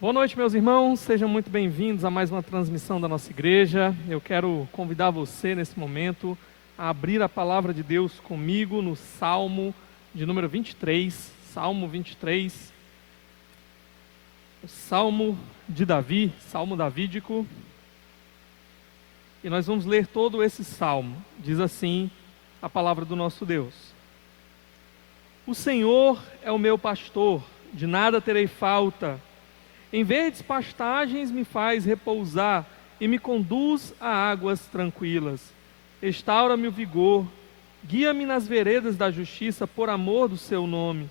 Boa noite, meus irmãos, sejam muito bem-vindos a mais uma transmissão da nossa igreja. Eu quero convidar você nesse momento a abrir a palavra de Deus comigo no Salmo de número 23, Salmo 23, o Salmo de Davi, Salmo davídico. E nós vamos ler todo esse salmo. Diz assim a palavra do nosso Deus: O Senhor é o meu pastor, de nada terei falta. Em verdes pastagens me faz repousar e me conduz a águas tranquilas. Restaura-me o vigor, guia-me nas veredas da justiça por amor do seu nome.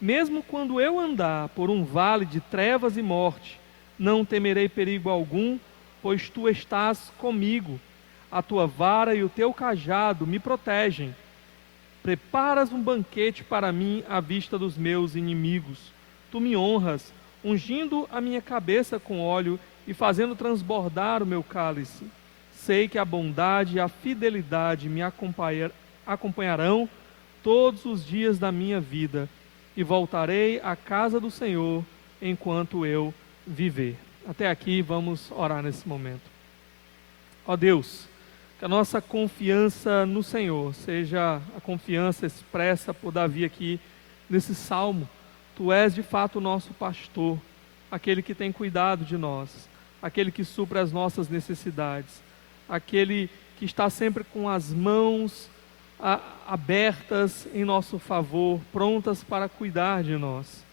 Mesmo quando eu andar por um vale de trevas e morte, não temerei perigo algum, pois tu estás comigo. A tua vara e o teu cajado me protegem. Preparas um banquete para mim à vista dos meus inimigos. Tu me honras, ungindo a minha cabeça com óleo e fazendo transbordar o meu cálice. Sei que a bondade e a fidelidade me acompanharão todos os dias da minha vida, e voltarei à casa do Senhor enquanto eu viver. Até aqui vamos orar nesse momento. Ó Deus, que a nossa confiança no Senhor seja a confiança expressa por Davi aqui nesse salmo. Tu és de fato o nosso pastor, aquele que tem cuidado de nós, aquele que supre as nossas necessidades, aquele que está sempre com as mãos abertas em nosso favor, prontas para cuidar de nós.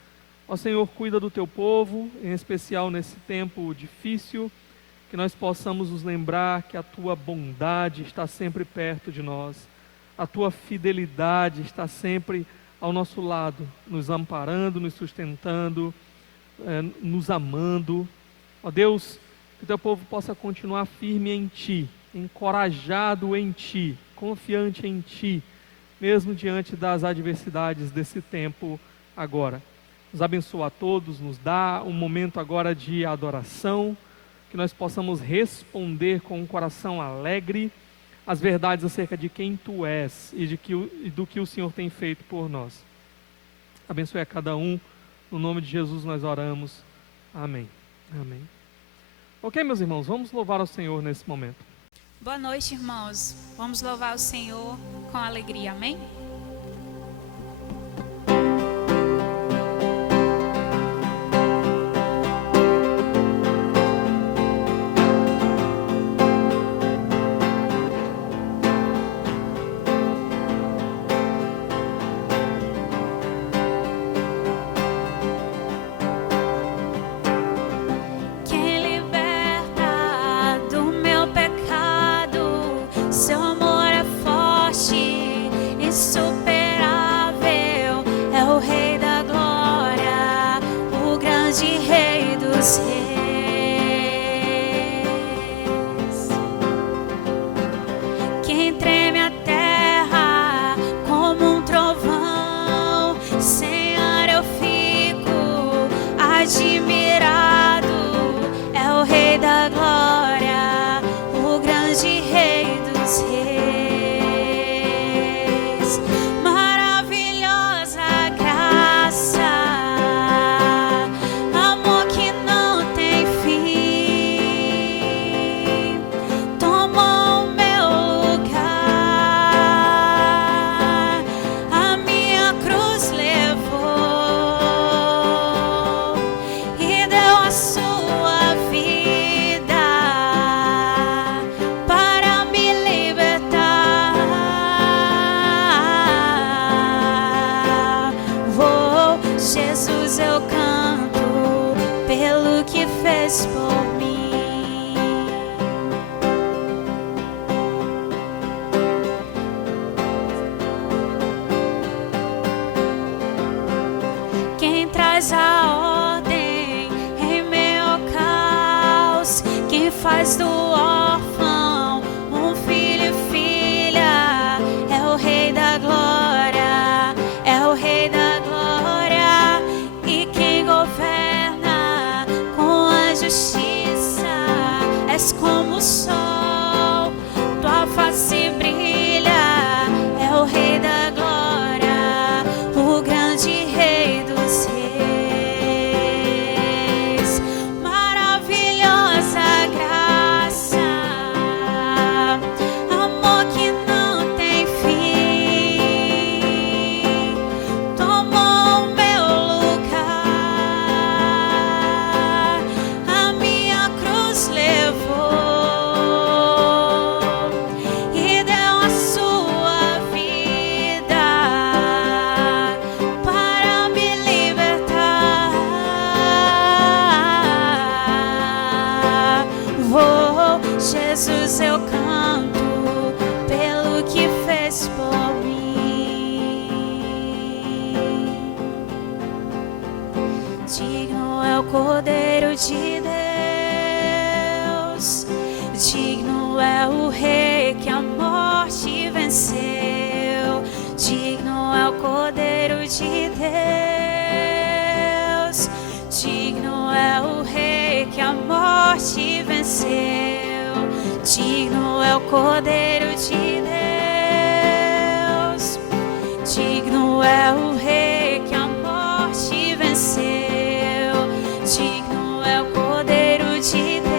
Ó Senhor, cuida do teu povo, em especial nesse tempo difícil, que nós possamos nos lembrar que a tua bondade está sempre perto de nós, a tua fidelidade está sempre ao nosso lado, nos amparando, nos sustentando, nos amando. Ó Deus, que o teu povo possa continuar firme em Ti, encorajado em Ti, confiante em Ti, mesmo diante das adversidades desse tempo agora. Nos abençoa a todos, nos dá um momento agora de adoração, que nós possamos responder com um coração alegre as verdades acerca de quem Tu és e do que o Senhor tem feito por nós. Abençoe a cada um, no nome de Jesus nós oramos, amém. Amém. Ok, meus irmãos, vamos louvar ao Senhor nesse momento. Boa noite, irmãos, vamos louvar o Senhor com alegria, amém? Como o sol, tua face brilha, é o Rei da Glória, o grande Rei dos Reis. Cordeiro de Deus. Digno é o Rei que a morte venceu. Digno é o Cordeiro de Deus. Digno é o Rei que a morte venceu. Digno é o Cordeiro de Deus. Digno é o Rei que a morte venceu. Digno é o Cordeiro de Deus.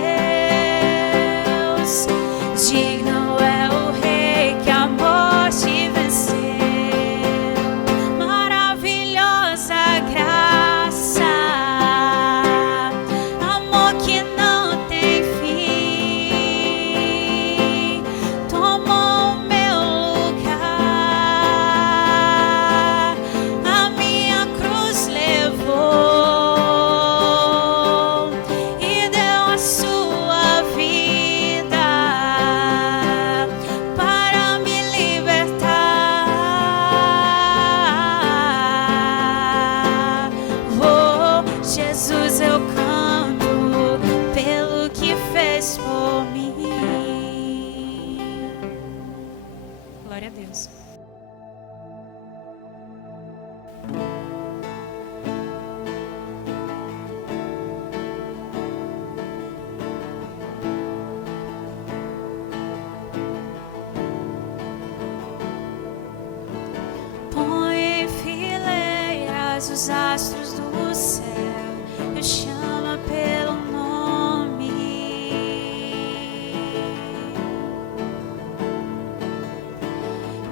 Digno é o Rei que a morte venceu. Maravilhosa graça, amor que não tem fim, tomou o meu lugar, a minha cruz levou e deu a sua vida para me libertar. Oh, Jesus, eu canto pelo que fez por mim. Glória a Deus. Põe em fileiras os astros do céu, eu chamo pelo nome.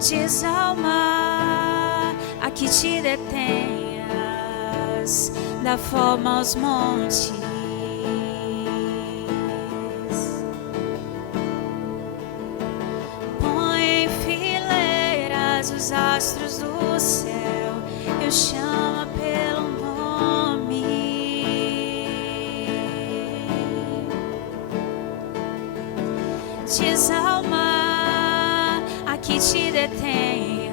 Diz ao mar a que te detenhas, dá forma aos montes. Põe em fileiras os astros do céu, eu chamo pelo nome. Diz ao mar a que te detenhas,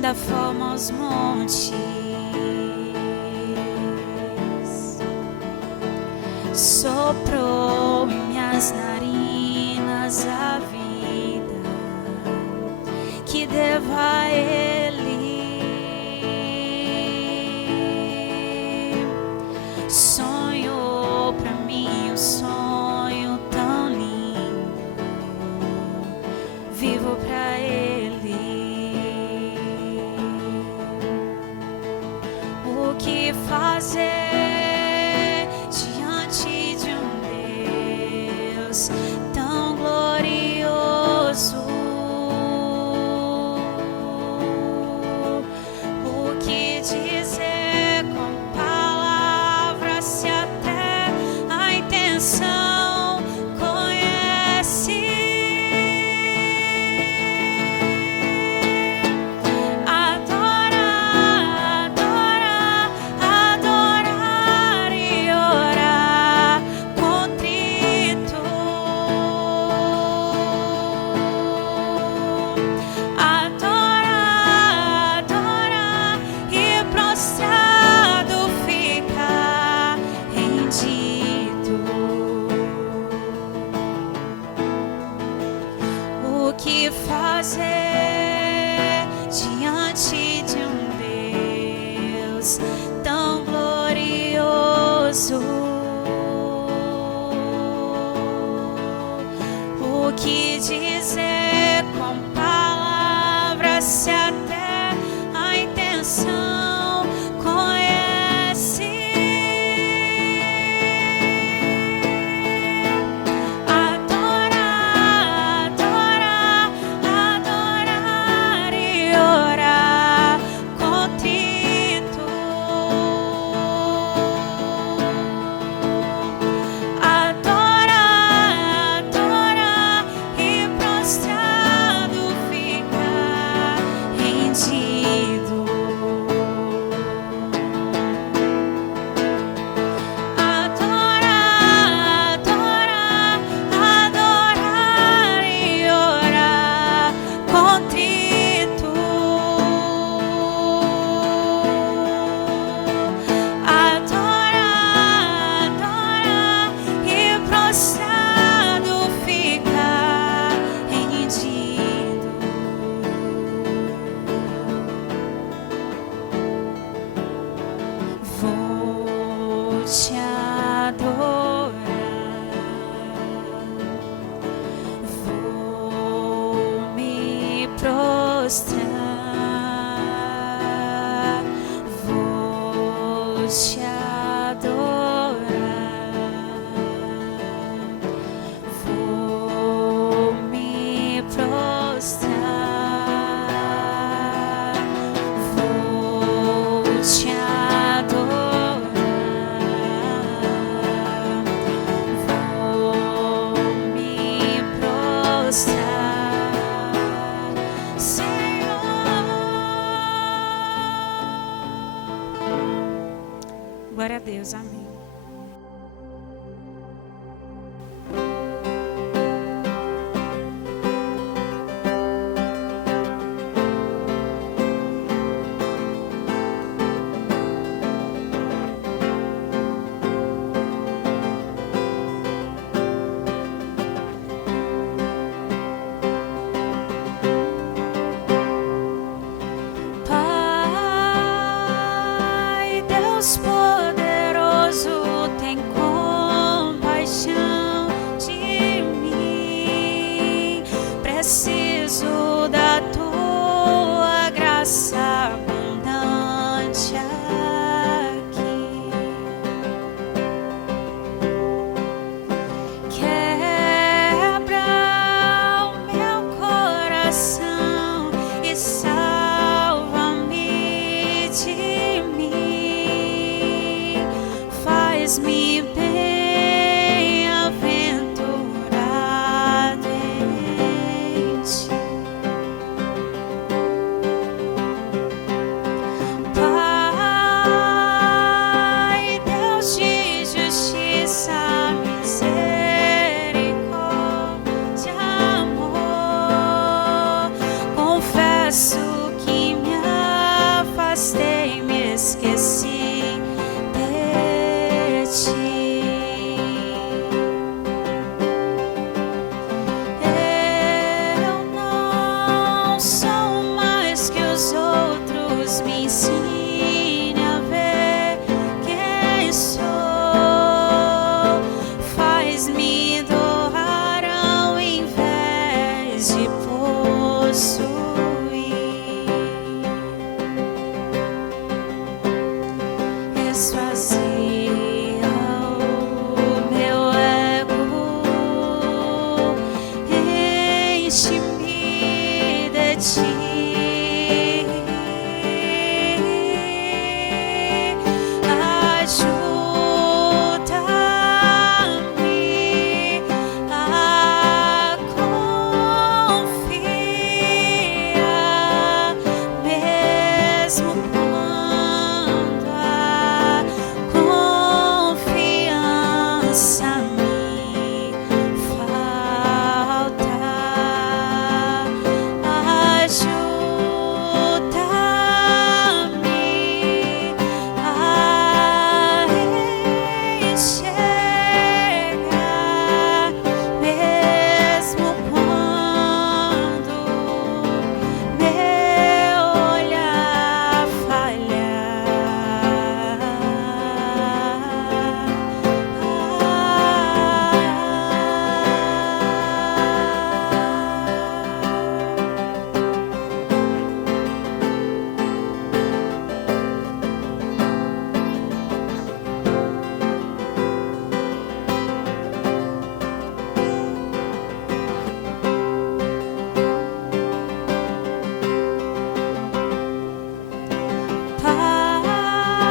dá forma aos montes. Soprou em minhas narinas a vida que devo a Ele. Sonhou pra mim um sonho tão lindo, vivo pra Ele. O que fazer diante de um Deus tão glorioso? O que dizer com palavras Glória a Deus, amém. Pai, Deus poderoso, tem compaixão de mim. Preciso da tua graça abundante aqui. Quebra o meu coração e salva-me de mim. Faz-me bem-aventurado em ti. Pai, Deus de justiça, misericórdia, amor, confesso que me afastei, me esqueci de ti. Eu não sou mais que os outros, me ensine a ver quem sou. Faz-me doar ao invés de possuir. Esvazia o meu ego, enche-me de ti. Ajuda-me a confiar, mesmo quando a confiança me falta. Ajuda-me a enxergar, mesmo quando meu olhar Pai,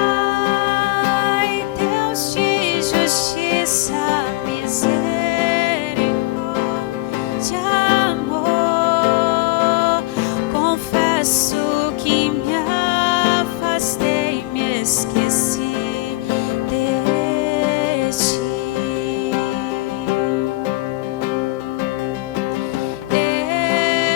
Deus de justiça, misericórdia, amor, confesso que me afastei, me esqueci de ti.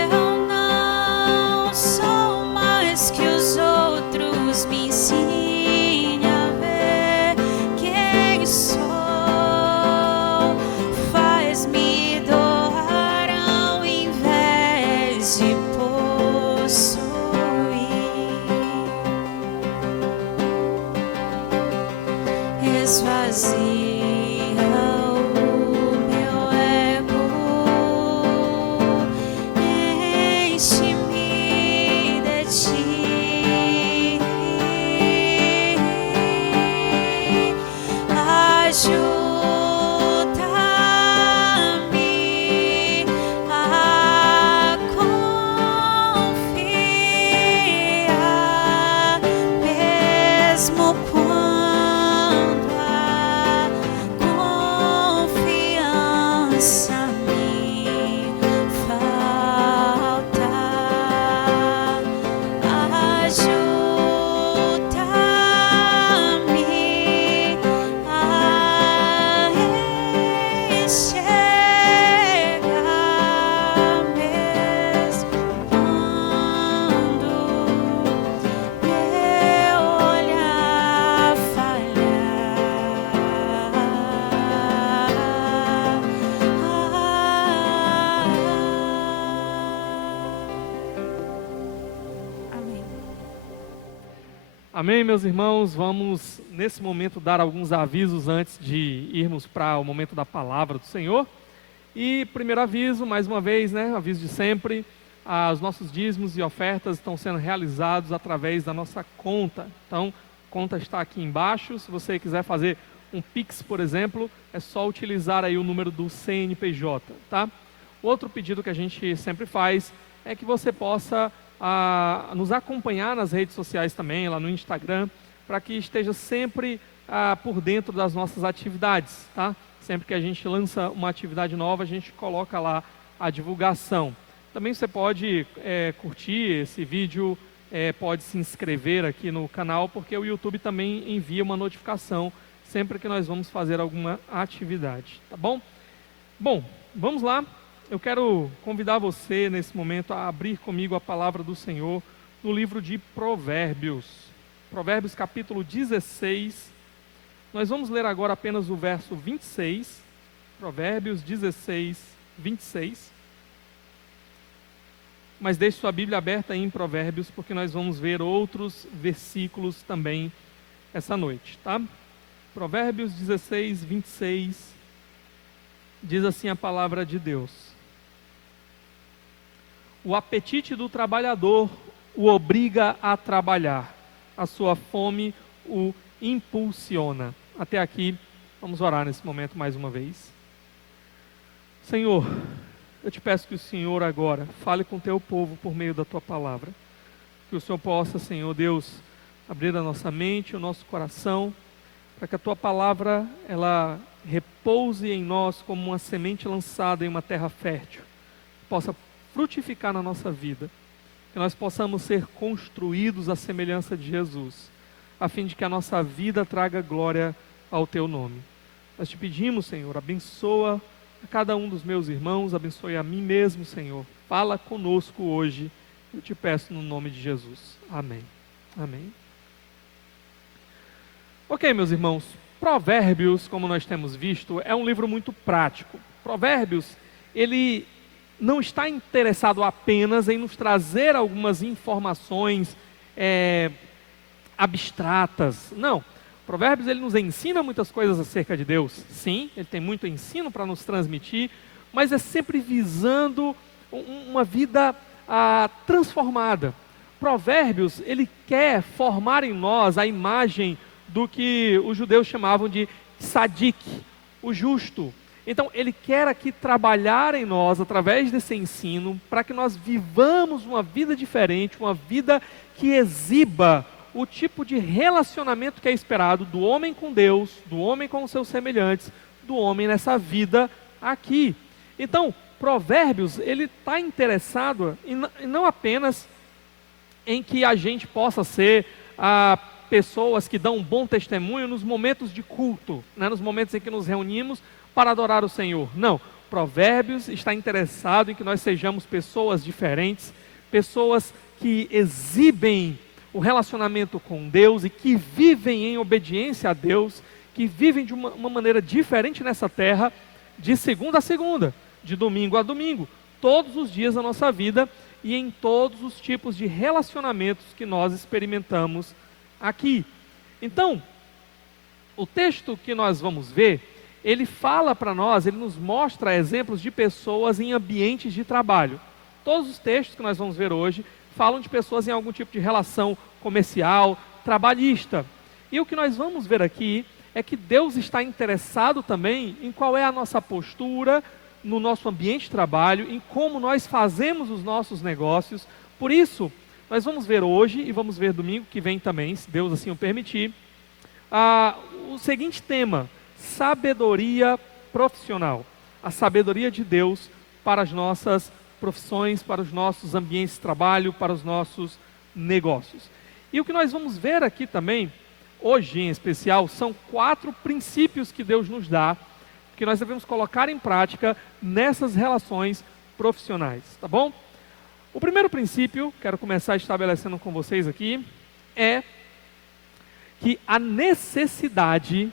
Eu não sou mais que os outros, me ensine a ver quem sou. Faz-me doar ao invés de possuir. Esvazia o meu ego, enche-me de ti. Ajuda-me a confiar, mesmo quando a confiança me falta. Ajuda-me Amém, meus irmãos? Vamos, nesse momento, dar alguns avisos antes de irmos para o momento da palavra do Senhor. E, primeiro aviso, mais uma vez, aviso de sempre, os nossos dízimos e ofertas estão sendo realizados através da nossa conta. Então, a conta está aqui embaixo. Se você quiser fazer um Pix, por exemplo, é só utilizar aí o número do CNPJ, tá? Outro pedido que a gente sempre faz é que você possa nos acompanhar nas redes sociais também, lá no Instagram, para que esteja sempre por dentro das nossas atividades, tá? Sempre que a gente lança uma atividade nova, a gente coloca lá a divulgação. Também você pode curtir esse vídeo, pode se inscrever aqui no canal, porque o YouTube também envia uma notificação sempre que nós vamos fazer alguma atividade, tá bom? Bom, vamos lá. Eu quero convidar você nesse momento a abrir comigo a palavra do Senhor no livro de Provérbios. Provérbios capítulo 16. Nós vamos ler agora apenas o verso 26. Provérbios 16, 26. Mas deixe sua Bíblia aberta aí em Provérbios, porque nós vamos ver outros versículos também essa noite, tá? Provérbios 16, 26. Diz assim a palavra de Deus: o apetite do trabalhador o obriga a trabalhar, a sua fome o impulsiona. Até aqui, vamos orar nesse momento mais uma vez. Senhor, eu te peço que o Senhor agora fale com o teu povo por meio da tua palavra. Que o Senhor possa, Senhor Deus, abrir a nossa mente, o nosso coração, para que a tua palavra, ela repouse em nós como uma semente lançada em uma terra fértil, possa frutificar na nossa vida, que nós possamos ser construídos à semelhança de Jesus, a fim de que a nossa vida traga glória ao teu nome. Nós te pedimos, Senhor, abençoa a cada um dos meus irmãos, abençoe a mim mesmo, Senhor. Fala conosco hoje, eu te peço no nome de Jesus. Amém. Amém. Ok, meus irmãos, Provérbios, como nós temos visto, é um livro muito prático. Provérbios, ele não está interessado apenas em nos trazer algumas informações abstratas. Não. Provérbios, ele nos ensina muitas coisas acerca de Deus. Sim, ele tem muito ensino para nos transmitir, mas é sempre visando uma vida transformada. Provérbios, ele quer formar em nós a imagem do que os judeus chamavam de tzadik, o justo. Então, ele quer aqui trabalhar em nós, através desse ensino, para que nós vivamos uma vida diferente, uma vida que exiba o tipo de relacionamento que é esperado do homem com Deus, do homem com os seus semelhantes, do homem nessa vida aqui. Então, Provérbios, ele está interessado em não apenas em que a gente possa ser pessoas que dão um bom testemunho nos momentos de culto, nos momentos em que nos reunimos para adorar o Senhor. Não, Provérbios está interessado em que nós sejamos pessoas diferentes, pessoas que exibem o relacionamento com Deus e que vivem em obediência a Deus, que vivem de uma maneira diferente nessa terra, de segunda a segunda, de domingo a domingo, todos os dias da nossa vida e em todos os tipos de relacionamentos que nós experimentamos aqui. Então, o texto que nós vamos ver, ele fala para nós, ele nos mostra exemplos de pessoas em ambientes de trabalho. Todos os textos que nós vamos ver hoje falam de pessoas em algum tipo de relação comercial, trabalhista. E o que nós vamos ver aqui é que Deus está interessado também em qual é a nossa postura no nosso ambiente de trabalho, em como nós fazemos os nossos negócios. Por isso, nós vamos ver hoje e vamos ver domingo que vem também, se Deus assim o permitir, o seguinte tema: sabedoria profissional. A sabedoria de Deus para as nossas profissões, para os nossos ambientes de trabalho, para os nossos negócios. E o que nós vamos ver aqui também, hoje em especial, são 4 princípios que Deus nos dá, que nós devemos colocar em prática nessas relações profissionais, tá bom? O primeiro princípio, quero começar estabelecendo com vocês aqui, é que a necessidade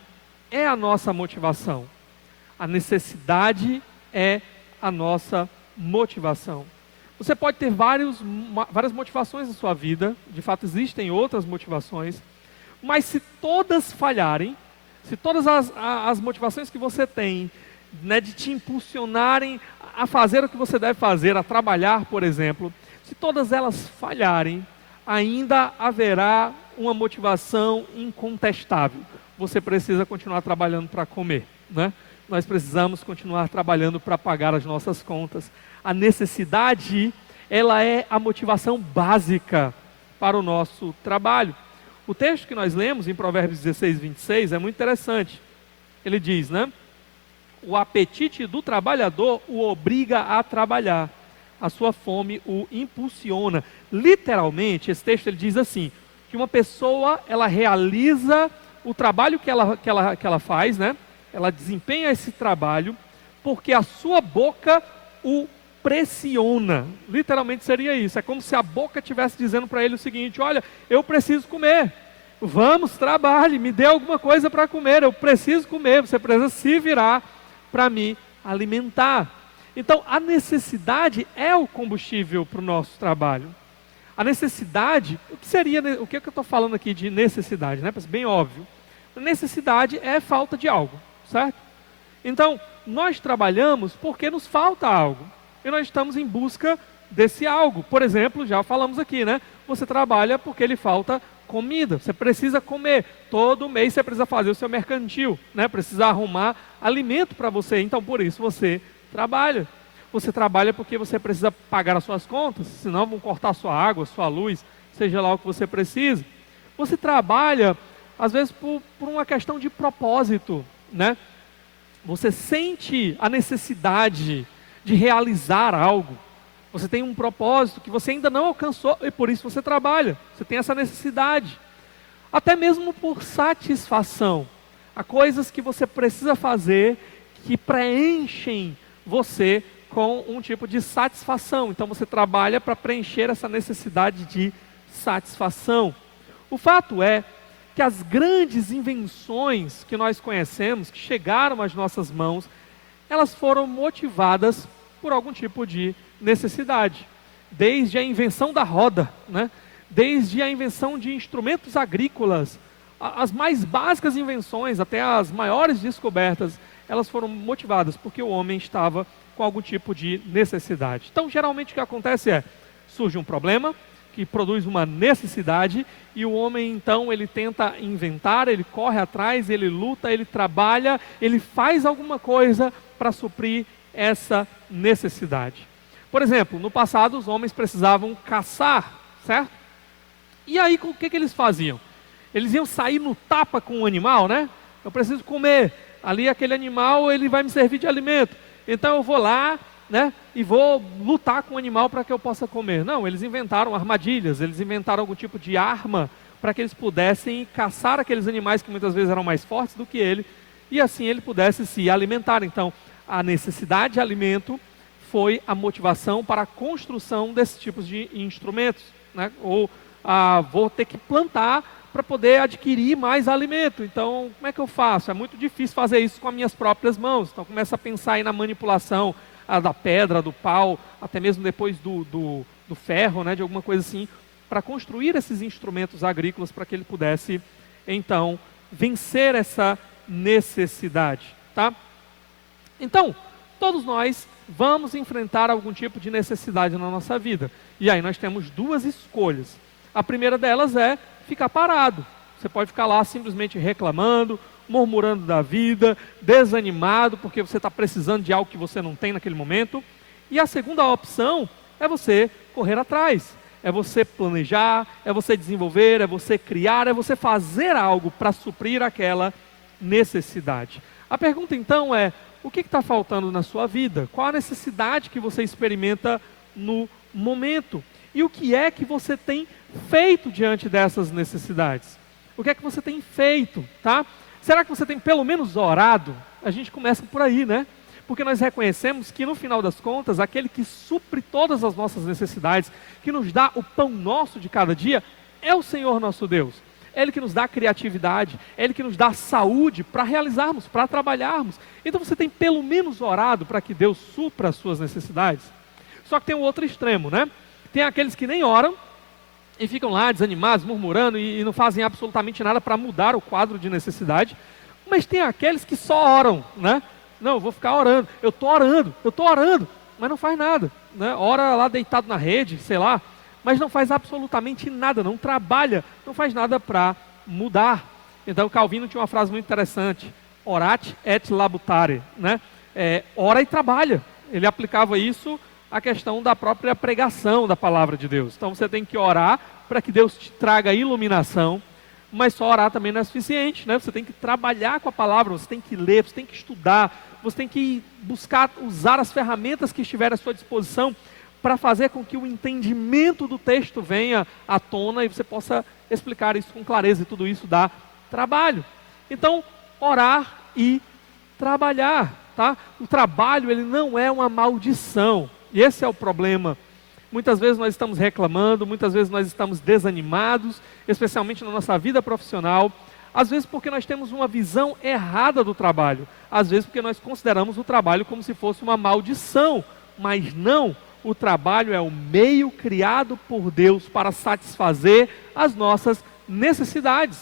é a nossa motivação. A necessidade é a nossa motivação. Você pode ter várias motivações na sua vida, de fato existem outras motivações, Mas se todas falharem, se todas as motivações que você tem, né, de te impulsionarem a fazer o que você deve fazer, a trabalhar, por exemplo, se todas elas falharem, ainda haverá uma motivação incontestável. Você precisa continuar trabalhando para comer, né? Nós precisamos continuar trabalhando para pagar as nossas contas. A necessidade, ela é a motivação básica para o nosso trabalho. O texto que nós lemos em Provérbios 16, 26 é muito interessante. Ele diz, né? O apetite do trabalhador o obriga a trabalhar. A sua fome o impulsiona. Literalmente, esse texto ele diz assim, que uma pessoa, ela realiza o trabalho que ela faz, né? Ela desempenha esse trabalho, porque a sua boca o pressiona. Literalmente seria isso. É como se a boca estivesse dizendo para ele o seguinte: olha, eu preciso comer. Vamos, trabalhe, me dê alguma coisa para comer. Eu preciso comer. Você precisa se virar para me alimentar. Então, a necessidade é o combustível para o nosso trabalho. A necessidade, o que eu estou falando aqui de necessidade, né? Bem óbvio. A necessidade é falta de algo, certo? Então, nós trabalhamos porque nos falta algo. E nós estamos em busca desse algo. Por exemplo, já falamos aqui, né? Você trabalha porque lhe falta comida. Você precisa comer. Todo mês você precisa fazer o seu mercantil, né? Precisa arrumar alimento para você. Então, por isso você trabalha. Você trabalha porque você precisa pagar as suas contas, senão vão cortar sua água, sua luz, seja lá o que você precisa. Você trabalha, às vezes, por uma questão de propósito, né? Você sente a necessidade de realizar algo. Você tem um propósito que você ainda não alcançou e por isso você trabalha. Você tem essa necessidade. Até mesmo por satisfação. Há coisas que você precisa fazer que preenchem você com um tipo de satisfação. Então você trabalha para preencher essa necessidade de satisfação. O fato é que as grandes invenções que nós conhecemos, que chegaram às nossas mãos, elas foram motivadas por algum tipo de necessidade. Desde a invenção da roda, né? Desde a invenção de instrumentos agrícolas, as mais básicas invenções, até as maiores descobertas, elas foram motivadas porque o homem estava com algum tipo de necessidade. Então, geralmente o que acontece é, surge um problema que produz uma necessidade e o homem então ele tenta inventar, ele corre atrás, ele luta, ele trabalha, ele faz alguma coisa para suprir essa necessidade. Por exemplo, no passado os homens precisavam caçar, certo? E aí o que eles faziam? Eles iam sair no tapa com o animal, né? Eu preciso comer, ali aquele animal ele vai me servir de alimento. Então eu vou lá, né, e vou lutar com o animal para que eu possa comer. Não, eles inventaram armadilhas, eles inventaram algum tipo de arma para que eles pudessem caçar aqueles animais que muitas vezes eram mais fortes do que ele, e assim ele pudesse se alimentar. Então, a necessidade de alimento foi a motivação para a construção desses tipos de instrumentos, né? Ou vou ter que plantar para poder adquirir mais alimento. Então, como é que eu faço? É muito difícil fazer isso com as minhas próprias mãos. Então, começa a pensar aí na manipulação da pedra, do pau, até mesmo depois do ferro, né, de alguma coisa assim, para construir esses instrumentos agrícolas para que ele pudesse, então, vencer essa necessidade, tá? Então, todos nós vamos enfrentar algum tipo de necessidade na nossa vida. E aí nós temos duas escolhas. A primeira delas é ficar parado. Você pode ficar lá simplesmente reclamando, murmurando da vida, desanimado porque você está precisando de algo que você não tem naquele momento. E a segunda opção é você correr atrás, é você planejar, é você desenvolver, é você criar, é você fazer algo para suprir aquela necessidade. A pergunta então é, o que está faltando na sua vida? Qual a necessidade que você experimenta no momento? E o que é que você tem feito diante dessas necessidades? O que é que você tem feito, tá? Será que você tem pelo menos orado? A gente começa por aí, né? Porque nós reconhecemos que no final das contas, aquele que supre todas as nossas necessidades, que nos dá o pão nosso de cada dia, é o Senhor nosso Deus. É Ele que nos dá criatividade, é Ele que nos dá saúde para realizarmos, para trabalharmos. Então você tem pelo menos orado para que Deus supra as suas necessidades? Só que tem um outro extremo, né? Tem aqueles que nem oram, e ficam lá desanimados, murmurando e não fazem absolutamente nada para mudar o quadro de necessidade. Mas tem aqueles que só oram, né? Não, eu vou ficar orando, eu estou orando, mas não faz nada, né? Ora lá deitado na rede, sei lá, mas não faz absolutamente nada, não trabalha, não faz nada para mudar. Então Calvino tinha uma frase muito interessante: orat et labutare, né? Ora e trabalha. Ele aplicava isso à questão da própria pregação da palavra de Deus. Então você tem que orar para que Deus te traga iluminação, mas só orar também não é suficiente, né? Você tem que trabalhar com a palavra, você tem que ler, você tem que estudar, você tem que buscar usar as ferramentas que estiverem à sua disposição para fazer com que o entendimento do texto venha à tona e você possa explicar isso com clareza, e tudo isso dá trabalho. Então, orar e trabalhar, tá? O trabalho, ele não é uma maldição, e esse é o problema. Muitas vezes nós estamos reclamando, muitas vezes nós estamos desanimados, especialmente na nossa vida profissional, às vezes porque nós temos uma visão errada do trabalho, às vezes porque nós consideramos o trabalho como se fosse uma maldição, mas não, o trabalho é o meio criado por Deus para satisfazer as nossas necessidades.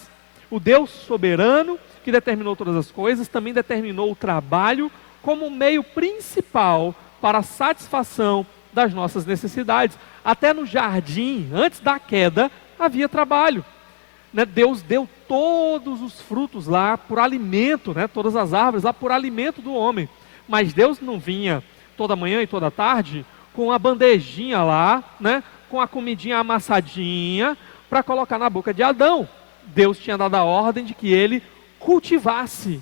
O Deus soberano, que determinou todas as coisas, também determinou o trabalho como um meio principal para a satisfação das nossas necessidades. Até no jardim, antes da queda, havia trabalho, né? Deus deu todos os frutos lá por alimento, né? Todas as árvores lá por alimento do homem. Mas Deus não vinha toda manhã e toda tarde com a bandejinha lá, né? Com a comidinha amassadinha para colocar na boca de Adão. Deus tinha dado a ordem de que ele cultivasse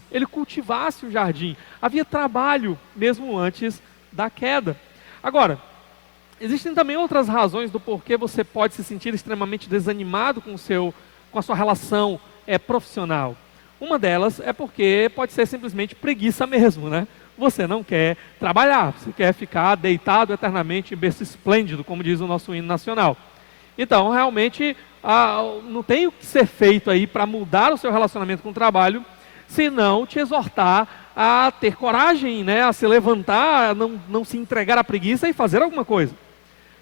o jardim. Havia trabalho mesmo antes da queda. Agora, existem também outras razões do porquê você pode se sentir extremamente desanimado com a sua relação profissional. Uma delas é porque pode ser simplesmente preguiça mesmo, né? Você não quer trabalhar, você quer ficar deitado eternamente em berço esplêndido, como diz o nosso hino nacional. Então, realmente, não tem o que ser feito aí para mudar o seu relacionamento com o trabalho, senão te exortar a ter coragem, né? A se levantar, a não se entregar à preguiça e fazer alguma coisa.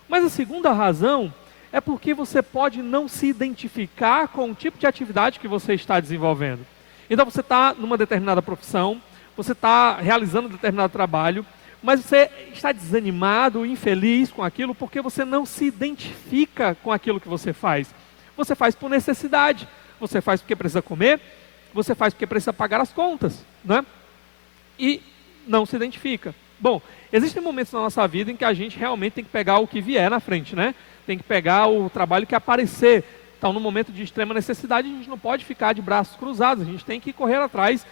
Mas a segunda razão é porque você pode não se identificar com o tipo de atividade que você está desenvolvendo. Então você está numa determinada profissão, você está realizando um determinado trabalho, mas você está desanimado, infeliz com aquilo, porque você não se identifica com aquilo que você faz. Você faz por necessidade, você faz porque precisa comer, você faz porque precisa pagar as contas, né? E não se identifica. Bom, existem momentos na nossa vida em que a gente realmente tem que pegar o que vier na frente, né? Tem que pegar o trabalho que aparecer. Então, no momento de extrema necessidade, a gente não pode ficar de braços cruzados, a gente tem que correr atrás.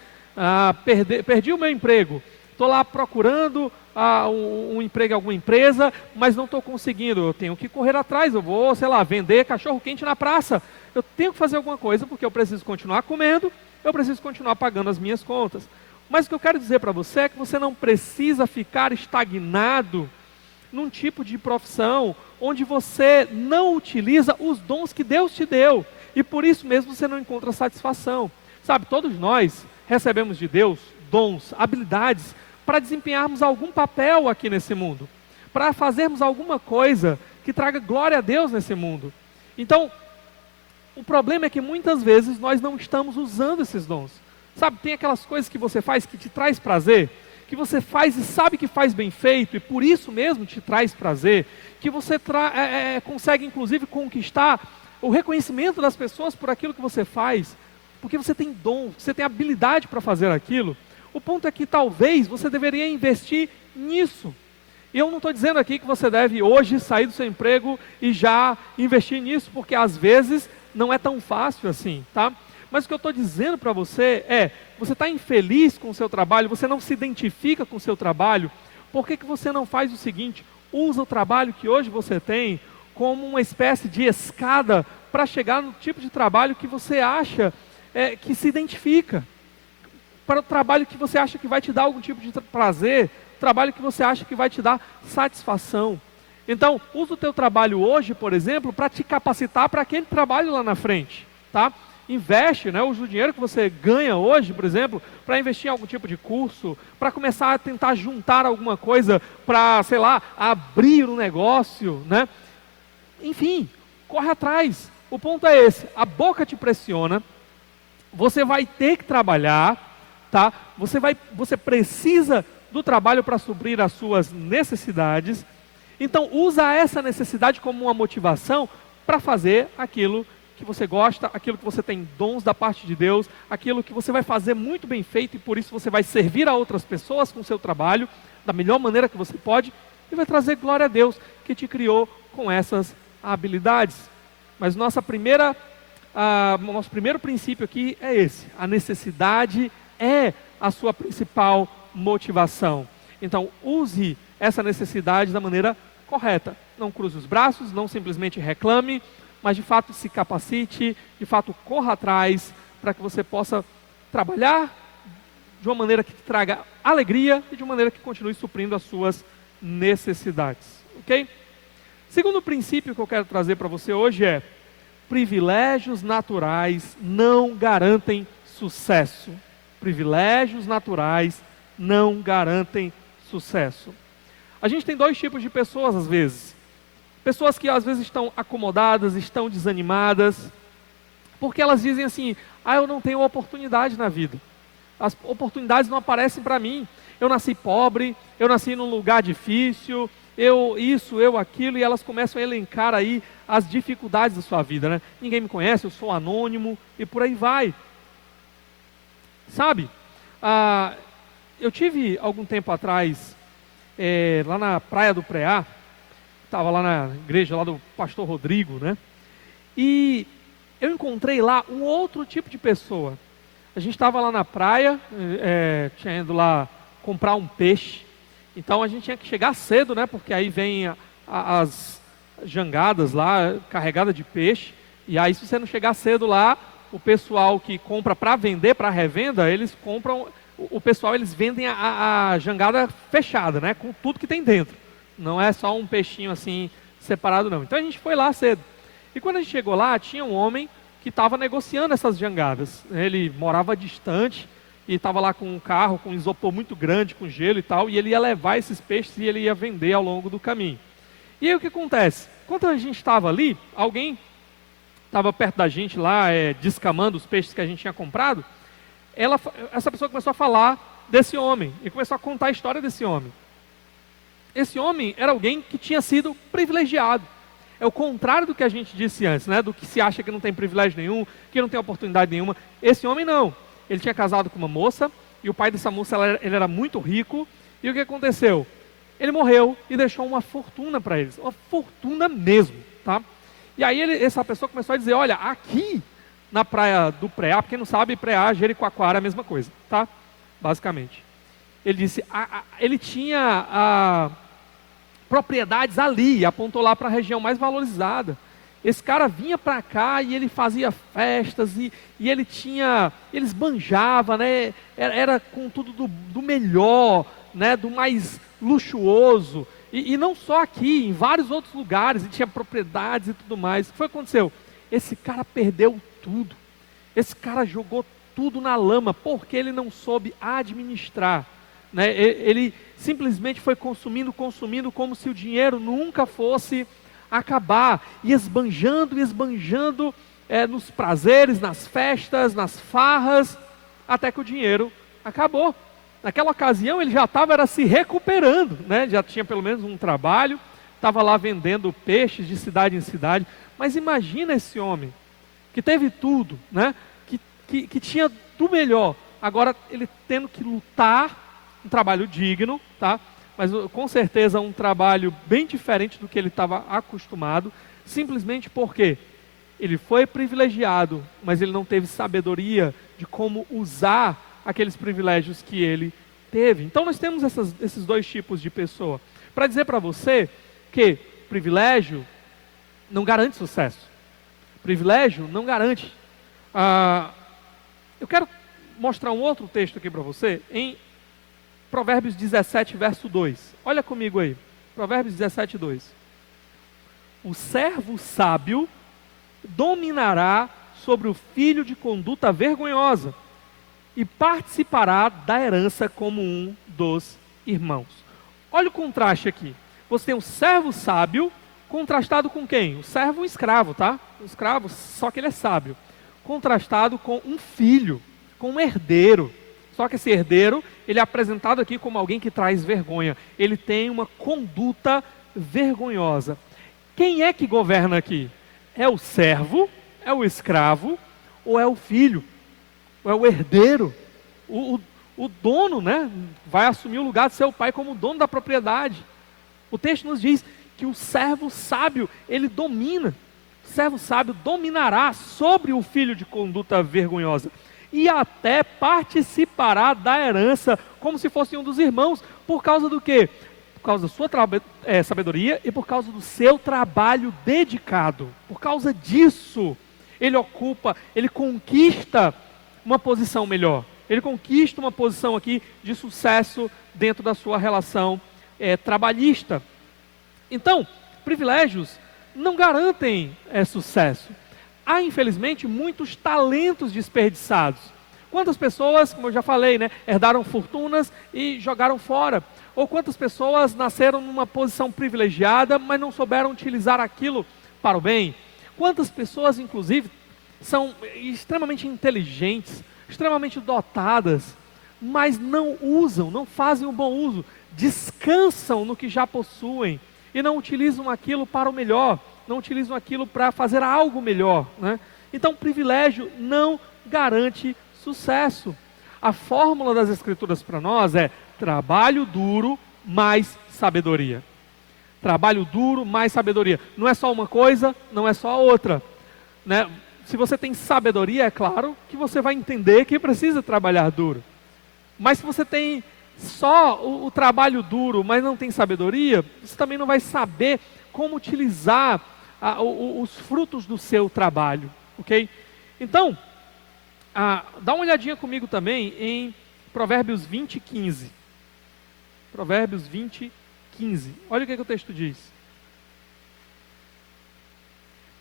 Perdi o meu emprego, estou lá procurando um emprego em alguma empresa, mas não estou conseguindo, eu tenho que correr atrás, eu vou, sei lá, vender cachorro-quente na praça. Eu tenho que fazer alguma coisa, porque eu preciso continuar comendo, eu preciso continuar pagando as minhas contas. Mas o que eu quero dizer para você é que você não precisa ficar estagnado num tipo de profissão onde você não utiliza os dons que Deus te deu, e por isso mesmo você não encontra satisfação. Sabe, todos nós recebemos de Deus dons, habilidades, para desempenharmos algum papel aqui nesse mundo, para fazermos alguma coisa que traga glória a Deus nesse mundo. Então, o problema é que muitas vezes nós não estamos usando esses dons. Sabe, tem aquelas coisas que você faz que te traz prazer, que você faz e sabe que faz bem feito, e por isso mesmo te traz prazer, que você consegue inclusive conquistar o reconhecimento das pessoas por aquilo que você faz, porque você tem dom, você tem habilidade para fazer aquilo. O ponto é que talvez você deveria investir nisso. E eu não estou dizendo aqui que você deve hoje sair do seu emprego e já investir nisso, porque às vezes não é tão fácil assim, tá? Mas o que eu estou dizendo para você é, você está infeliz com o seu trabalho, você não se identifica com o seu trabalho, por que você não faz o seguinte? Usa o trabalho que hoje você tem como uma espécie de escada para chegar no tipo de trabalho que você acha que se identifica, para o trabalho que você acha que vai te dar algum tipo de prazer, trabalho que você acha que vai te dar satisfação. Então, usa o teu trabalho hoje, por exemplo, para te capacitar para aquele trabalho lá na frente, tá? Investe, né? Usa o dinheiro que você ganha hoje, por exemplo, para investir em algum tipo de curso, para começar a tentar juntar alguma coisa para, sei lá, abrir um negócio, né? Enfim, corre atrás. O ponto é esse, a boca te pressiona, você vai ter que trabalhar, tá? Você precisa do trabalho para suprir as suas necessidades. Então usa essa necessidade como uma motivação para fazer aquilo que você gosta, aquilo que você tem dons da parte de Deus, aquilo que você vai fazer muito bem feito e por isso você vai servir a outras pessoas com o seu trabalho da melhor maneira que você pode e vai trazer glória a Deus que te criou com essas habilidades. Mas nosso primeiro princípio aqui é esse: a necessidade é a sua principal motivação. Então use essa necessidade da maneira correta. Não cruze os braços, não simplesmente reclame, mas de fato se capacite, de fato corra atrás, para que você possa trabalhar de uma maneira que te traga alegria e de uma maneira que continue suprindo as suas necessidades. Ok? Segundo princípio que eu quero trazer para você hoje é: privilégios naturais não garantem sucesso. Privilégios naturais não garantem sucesso. A gente tem dois tipos de pessoas às vezes. Pessoas que às vezes estão acomodadas, estão desanimadas, porque elas dizem assim: eu não tenho oportunidade na vida. As oportunidades não aparecem para mim. Eu nasci pobre, eu nasci num lugar difícil, eu aquilo, e elas começam a elencar aí as dificuldades da sua vida, né? Ninguém me conhece, eu sou anônimo, e por aí vai. Sabe, eu tive algum tempo atrás, lá na Praia do Preá, estava lá na igreja lá do pastor Rodrigo, né? E eu encontrei lá um outro tipo de pessoa. A gente estava lá na praia, tinha ido lá comprar um peixe, então a gente tinha que chegar cedo, né? Porque aí vem as jangadas lá, carregadas de peixe, e aí se você não chegar cedo lá, o pessoal que compra para vender, para revenda, eles compram, eles vendem a jangada fechada, né? Com tudo que tem dentro. Não é só um peixinho assim separado não. Então a gente foi lá cedo. E quando a gente chegou lá, tinha um homem que estava negociando essas jangadas. Ele morava distante e estava lá com um carro, com um isopor muito grande, com gelo e tal, e ele ia levar esses peixes e ele ia vender ao longo do caminho. E aí o que acontece? Quando a gente estava ali, alguém estava perto da gente lá, descamando os peixes que a gente tinha comprado. Essa pessoa começou a falar desse homem e começou a contar a história desse homem. Esse homem era alguém que tinha sido privilegiado. É o contrário do que a gente disse antes, né? Do que se acha que não tem privilégio nenhum, que não tem oportunidade nenhuma. Esse homem não. Ele tinha casado com uma moça, e o pai dessa moça ele era muito rico, e o que aconteceu? Ele morreu e deixou uma fortuna para eles, uma fortuna mesmo, tá? E aí essa pessoa começou a dizer: olha, aqui na Praia do Preá, para quem não sabe, Preá, Jericoacoara é a mesma coisa, tá? Basicamente. Ele disse, ele tinha propriedades ali, apontou lá para a região mais valorizada. Esse cara vinha para cá e ele fazia festas e ele esbanjava, né? Era com tudo do melhor, né? Do mais luxuoso. E não só aqui, em vários outros lugares, e tinha propriedades e tudo mais. O que foi que aconteceu? Esse cara perdeu tudo. Esse cara jogou tudo na lama, porque ele não soube administrar, né? Ele simplesmente foi consumindo, como se o dinheiro nunca fosse acabar, e esbanjando nos prazeres, nas festas, nas farras, até que o dinheiro acabou. Naquela ocasião ele já estava se recuperando, né? Já tinha pelo menos um trabalho, estava lá vendendo peixes de cidade em cidade. Mas imagina esse homem, que teve tudo, né? Que tinha do melhor, agora ele tendo que lutar, um trabalho digno, tá? Mas com certeza um trabalho bem diferente do que ele estava acostumado, simplesmente porque ele foi privilegiado, mas ele não teve sabedoria de como usar aqueles privilégios que ele teve. Então nós temos esses dois tipos de pessoa. Para dizer para você que privilégio não garante sucesso. Privilégio não garante. Eu quero mostrar um outro texto aqui para você, em Provérbios 17, verso 2. Olha comigo aí, Provérbios 17, 2. O servo sábio dominará sobre o filho de conduta vergonhosa e participará da herança como um dos irmãos. Olha o contraste aqui. Você tem um servo sábio Contrastado com quem? O servo, um escravo, tá? Um escravo, só que ele é sábio. Contrastado com um filho, com um herdeiro. Só que esse herdeiro, ele é apresentado aqui como alguém que traz vergonha. Ele tem uma conduta vergonhosa. Quem é que governa aqui? É o servo? É o escravo? Ou é o filho? Ou é o herdeiro? O dono, né? Vai assumir o lugar de seu pai como dono da propriedade. O texto nos diz que o servo sábio, ele domina. O servo sábio dominará sobre o filho de conduta vergonhosa. E até participará da herança, como se fosse um dos irmãos. Por causa do quê? Por causa da sua sabedoria e por causa do seu trabalho dedicado. Por causa disso, ele conquista uma posição melhor. Ele conquista uma posição aqui de sucesso dentro da sua relação trabalhista. Então, privilégios não garantem sucesso. Há, infelizmente, muitos talentos desperdiçados. Quantas pessoas, como eu já falei, né, herdaram fortunas e jogaram fora? Ou quantas pessoas nasceram numa posição privilegiada, mas não souberam utilizar aquilo para o bem? Quantas pessoas, inclusive, são extremamente inteligentes, extremamente dotadas, mas não usam, não fazem um bom uso, descansam no que já possuem e não utilizam aquilo para o melhor, não utilizam aquilo para fazer algo melhor, né? Então, privilégio não garante sucesso. A fórmula das Escrituras para nós é trabalho duro mais sabedoria. Trabalho duro mais sabedoria. Não é só uma coisa, não é só a outra, né? Se você tem sabedoria, é claro que você vai entender que precisa trabalhar duro. Mas se você tem só o trabalho duro, mas não tem sabedoria, você também não vai saber como utilizar os frutos do seu trabalho, ok? Então, dá uma olhadinha comigo também em Provérbios 20, 15. Provérbios 20, 15. Olha o que o texto diz.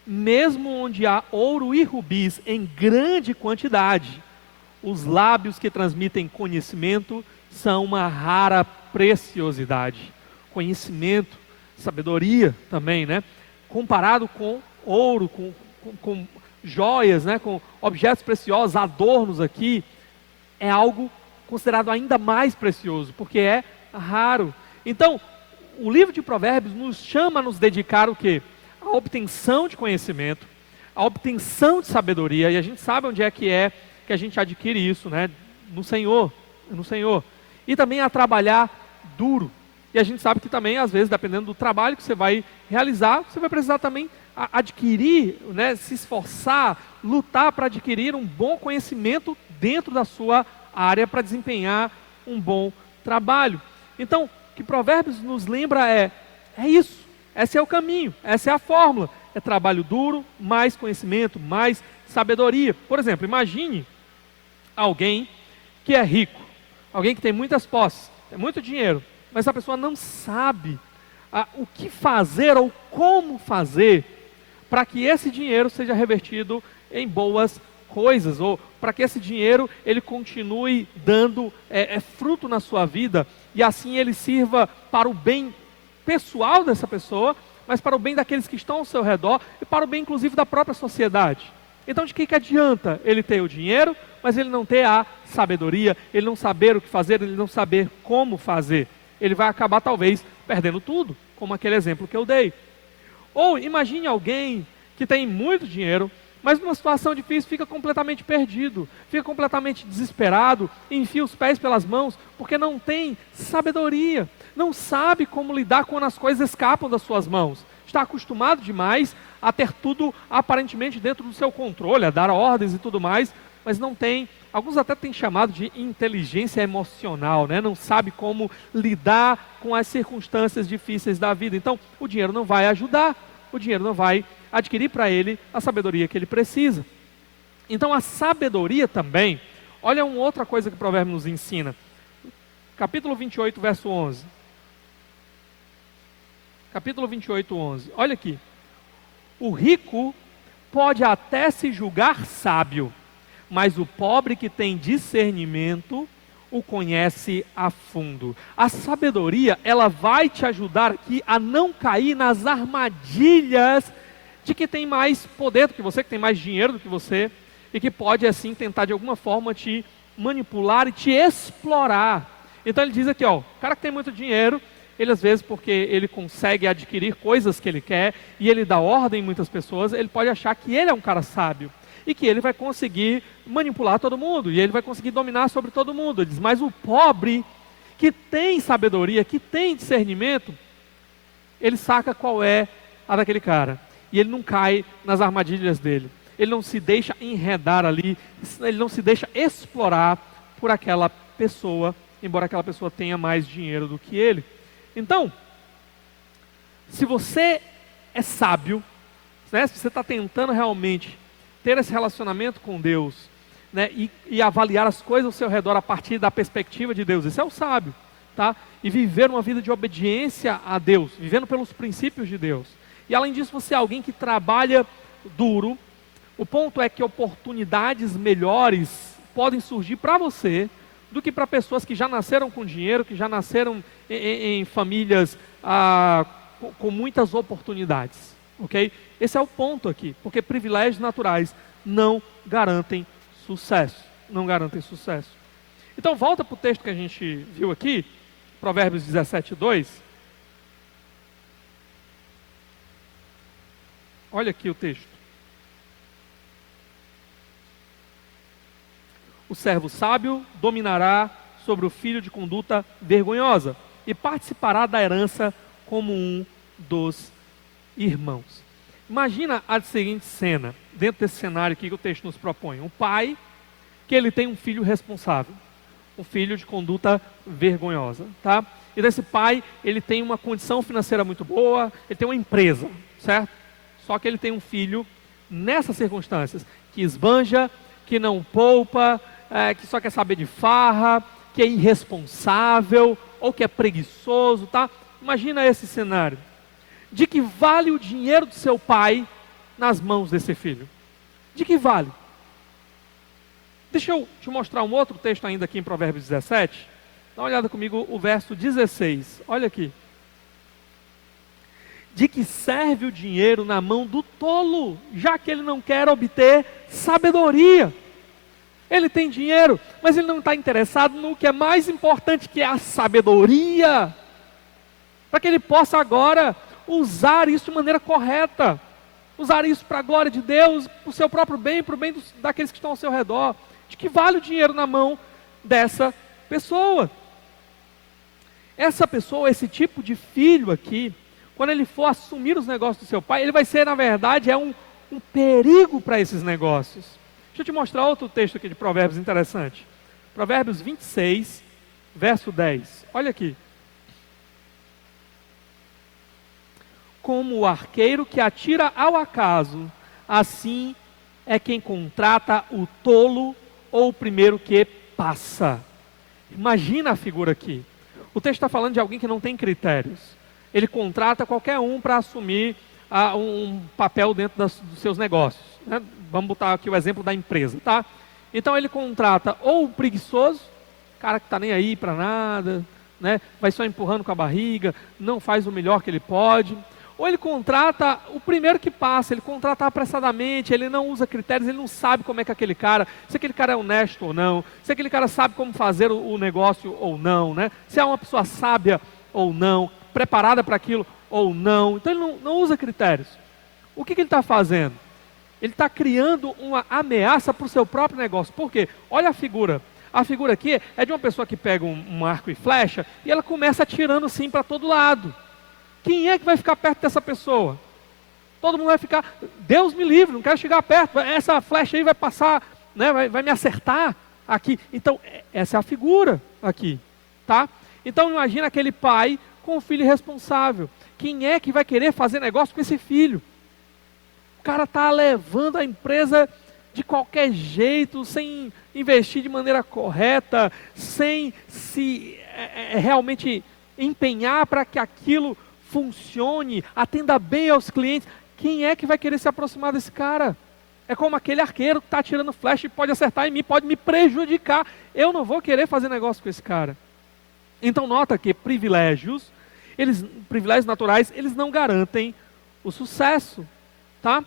Mesmo onde há ouro e rubis em grande quantidade, os lábios que transmitem conhecimento são uma rara preciosidade. Conhecimento, sabedoria também, né? Comparado com ouro, com joias, né? Com objetos preciosos, adornos aqui, é algo considerado ainda mais precioso, porque é raro. Então, o livro de Provérbios nos chama a nos dedicar o quê? A obtenção de conhecimento, a obtenção de sabedoria, e a gente sabe onde é que a gente adquire isso, né? No Senhor. E também a trabalhar duro. E a gente sabe que também, às vezes, dependendo do trabalho que você vai realizar, você vai precisar também adquirir, né? Se esforçar, lutar para adquirir um bom conhecimento dentro da sua área para desempenhar um bom trabalho. Então, o que Provérbios nos lembra é isso. Esse é o caminho, essa é a fórmula. É trabalho duro, mais conhecimento, mais sabedoria. Por exemplo, imagine alguém que é rico, alguém que tem muitas posses, tem muito dinheiro, mas a pessoa não sabe o que fazer ou como fazer para que esse dinheiro seja revertido em boas coisas, ou para que esse dinheiro ele continue dando fruto na sua vida, e assim ele sirva para o bem pessoal dessa pessoa, mas para o bem daqueles que estão ao seu redor e para o bem inclusive da própria sociedade. Então de que adianta ele ter o dinheiro, mas ele não ter a sabedoria, ele não saber o que fazer, ele não saber como fazer? Ele vai acabar talvez perdendo tudo, como aquele exemplo que eu dei. Ou imagine alguém que tem muito dinheiro, mas numa situação difícil fica completamente perdido, fica completamente desesperado, enfia os pés pelas mãos, porque não tem sabedoria, não sabe como lidar quando as coisas escapam das suas mãos. Está acostumado demais a ter tudo aparentemente dentro do seu controle, a dar ordens e tudo mais, mas não tem, alguns até têm chamado de inteligência emocional, né? Não sabe como lidar com as circunstâncias difíceis da vida. Então, o dinheiro não vai ajudar, o dinheiro não vai adquirir para ele a sabedoria que ele precisa. Então a sabedoria também, olha uma outra coisa que o provérbio nos ensina. Capítulo 28, verso 11. Capítulo 28, 11. Olha aqui. O rico pode até se julgar sábio, mas o pobre que tem discernimento o conhece a fundo. A sabedoria, ela vai te ajudar aqui a não cair nas armadilhas de que tem mais poder do que você, que tem mais dinheiro do que você, e que pode assim tentar de alguma forma te manipular e te explorar. Então ele diz aqui, ó, o cara que tem muito dinheiro, ele às vezes porque ele consegue adquirir coisas que ele quer, e ele dá ordem em muitas pessoas, ele pode achar que ele é um cara sábio, e que ele vai conseguir manipular todo mundo, e ele vai conseguir dominar sobre todo mundo. Ele diz, mas o pobre, que tem sabedoria, que tem discernimento, ele saca qual é a daquele cara, e ele não cai nas armadilhas dele. Ele não se deixa enredar ali, ele não se deixa explorar por aquela pessoa, embora aquela pessoa tenha mais dinheiro do que ele. Então, se você é sábio, né, se você está tentando realmente ter esse relacionamento com Deus, né, e avaliar as coisas ao seu redor a partir da perspectiva de Deus, esse é o sábio, tá? E viver uma vida de obediência a Deus, vivendo pelos princípios de Deus. E além disso, você é alguém que trabalha duro. O ponto é que oportunidades melhores podem surgir para você do que para pessoas que já nasceram com dinheiro, que já nasceram em famílias com muitas oportunidades, ok? Esse é o ponto aqui, porque privilégios naturais não garantem sucesso, não garantem sucesso. Então volta para o texto que a gente viu aqui, Provérbios 17:2. Olha aqui o texto. O servo sábio dominará sobre o filho de conduta vergonhosa e participará da herança como um dos irmãos. Imagina a seguinte cena, dentro desse cenário aqui que o texto nos propõe. Um pai que ele tem um filho responsável, um filho de conduta vergonhosa, tá? E desse pai, ele tem uma condição financeira muito boa, ele tem uma empresa, certo? Só que ele tem um filho, nessas circunstâncias, que esbanja, que não poupa, que só quer saber de farra, que é irresponsável, ou que é preguiçoso, tá? Imagina esse cenário. De que vale o dinheiro do seu pai nas mãos desse filho? De que vale? Deixa eu te mostrar um outro texto ainda aqui em Provérbios 17. Dá uma olhada comigo o verso 16. Olha aqui. De que serve o dinheiro na mão do tolo, já que ele não quer obter sabedoria? Ele tem dinheiro, mas ele não está interessado no que é mais importante, que é a sabedoria, para que ele possa agora usar isso de maneira correta, usar isso para a glória de Deus, para o seu próprio bem, para o bem daqueles que estão ao seu redor. De que vale o dinheiro na mão dessa pessoa? Essa pessoa, esse tipo de filho aqui, quando ele for assumir os negócios do seu pai, ele vai ser, na verdade, um perigo para esses negócios. Deixa eu te mostrar outro texto aqui de Provérbios interessante. Provérbios 26, verso 10. Olha aqui. Como o arqueiro que atira ao acaso, assim é quem contrata o tolo ou o primeiro que passa. Imagina a figura aqui. O texto está falando de alguém que não tem critérios. Ele contrata qualquer um para assumir um papel dentro dos seus negócios, né? Vamos botar aqui o exemplo da empresa, tá? Então ele contrata ou o preguiçoso, cara que está nem aí para nada, né? Vai só empurrando com a barriga, não faz o melhor que ele pode. Ou ele contrata o primeiro que passa, ele contrata apressadamente, ele não usa critérios, ele não sabe como é que aquele cara, se aquele cara é honesto ou não, se aquele cara sabe como fazer o negócio ou não, né? Se é uma pessoa sábia ou não, preparada para aquilo ou não. Então ele não usa critérios. O que ele está fazendo? Ele está criando uma ameaça para o seu próprio negócio. Por quê? Olha a figura. A figura aqui é de uma pessoa que pega um arco e flecha e ela começa atirando assim para todo lado. Quem é que vai ficar perto dessa pessoa? Todo mundo vai ficar, Deus me livre, não quero chegar perto, essa flecha aí vai passar, né, vai me acertar aqui. Então, essa é a figura aqui, tá? Então, imagina aquele pai com um filho irresponsável. Quem é que vai querer fazer negócio com esse filho? O cara está levando a empresa de qualquer jeito, sem investir de maneira correta, sem se realmente empenhar para que aquilo funcione, atenda bem aos clientes. Quem é que vai querer se aproximar desse cara? É como aquele arqueiro que está atirando flecha e pode acertar em mim, pode me prejudicar. Eu não vou querer fazer negócio com esse cara. Então nota que privilégios naturais, eles não garantem o sucesso, tá?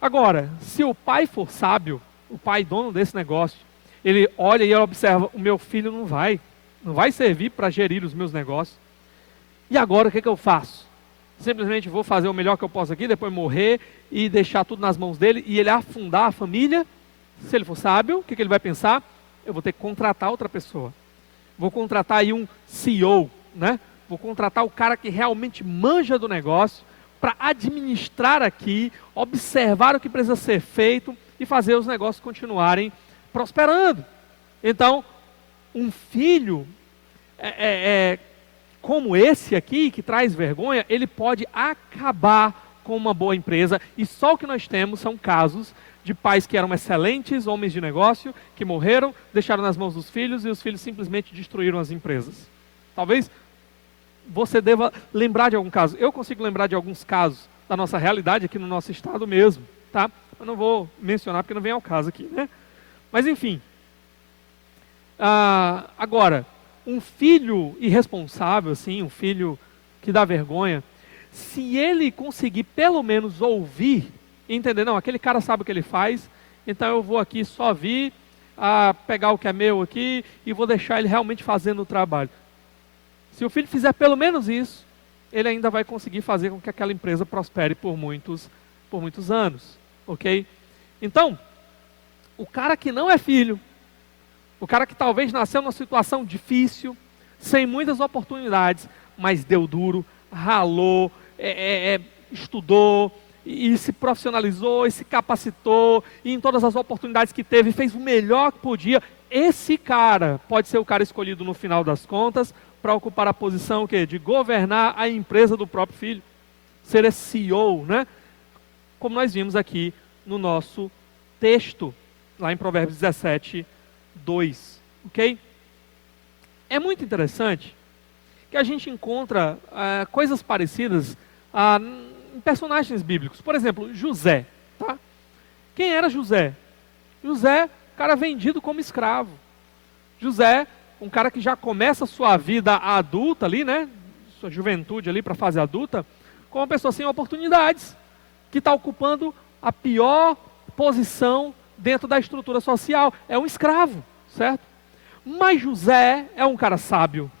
Agora, se o pai for sábio, o pai dono desse negócio, ele olha e ele observa, o meu filho não vai servir para gerir os meus negócios. E agora o que eu faço? Simplesmente vou fazer o melhor que eu posso aqui, depois morrer e deixar tudo nas mãos dele e ele afundar a família. Se ele for sábio, o que ele vai pensar? Eu vou ter que contratar outra pessoa. Vou contratar aí um CEO, né? Vou contratar o cara que realmente manja do negócio para administrar aqui, observar o que precisa ser feito e fazer os negócios continuarem prosperando. Então, um filho como esse aqui, que traz vergonha, ele pode acabar com uma boa empresa. E só o que nós temos são casos de pais que eram excelentes homens de negócio, que morreram, deixaram nas mãos dos filhos e os filhos simplesmente destruíram as empresas. Talvez você deva lembrar de algum caso. Eu consigo lembrar de alguns casos da nossa realidade aqui no nosso estado mesmo, tá? Eu não vou mencionar porque não vem ao caso aqui, né? Mas enfim. Agora, um filho irresponsável, assim, um filho que dá vergonha, se ele conseguir pelo menos ouvir e entender, não, aquele cara sabe o que ele faz, então eu vou aqui só vir pegar o que é meu aqui e vou deixar ele realmente fazendo o trabalho. Se o filho fizer pelo menos isso, ele ainda vai conseguir fazer com que aquela empresa prospere por muitos anos, ok? Então, o cara que não é filho, o cara que talvez nasceu numa situação difícil, sem muitas oportunidades, mas deu duro, ralou, estudou, e se profissionalizou, e se capacitou, e em todas as oportunidades que teve, fez o melhor que podia. Esse cara pode ser o cara escolhido no final das contas, para ocupar a posição de governar a empresa do próprio filho, ser esse CEO, né? Como nós vimos aqui no nosso texto, lá em Provérbios 17, 2, ok? É muito interessante que a gente encontra coisas parecidas em personagens bíblicos. Por exemplo, José, tá? Quem era José? José, cara vendido como escravo. José, um cara que já começa a sua vida adulta ali, né? Sua juventude ali para a fase adulta, com uma pessoa sem oportunidades, que está ocupando a pior posição dentro da estrutura social. É um escravo, certo? Mas José é um cara sábio.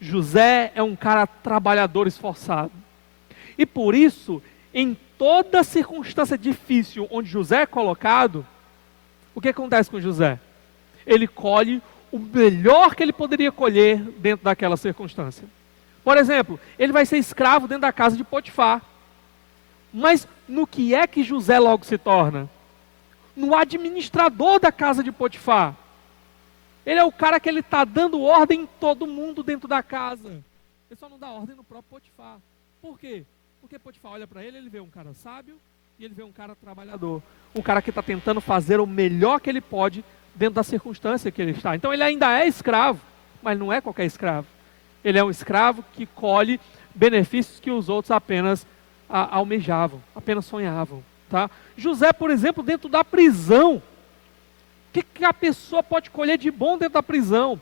José é um cara trabalhador esforçado. E por isso, em toda circunstância difícil onde José é colocado, o que acontece com José? Ele colhe o melhor que ele poderia colher dentro daquela circunstância. Por exemplo, ele vai ser escravo dentro da casa de Potifar. Mas no que é que José logo se torna? No administrador da casa de Potifar. Ele é o cara que ele está dando ordem em todo mundo dentro da casa. Ele só não dá ordem no próprio Potifar. Por quê? Porque Potifar olha para ele, ele vê um cara sábio e ele vê um cara trabalhador. Um cara que está tentando fazer o melhor que ele pode dentro da circunstância que ele está. Então ele ainda é escravo, mas não é qualquer escravo. Ele é um escravo que colhe benefícios que os outros apenas almejavam, apenas sonhavam. Tá? José, por exemplo, dentro da prisão. O que a pessoa pode colher de bom dentro da prisão?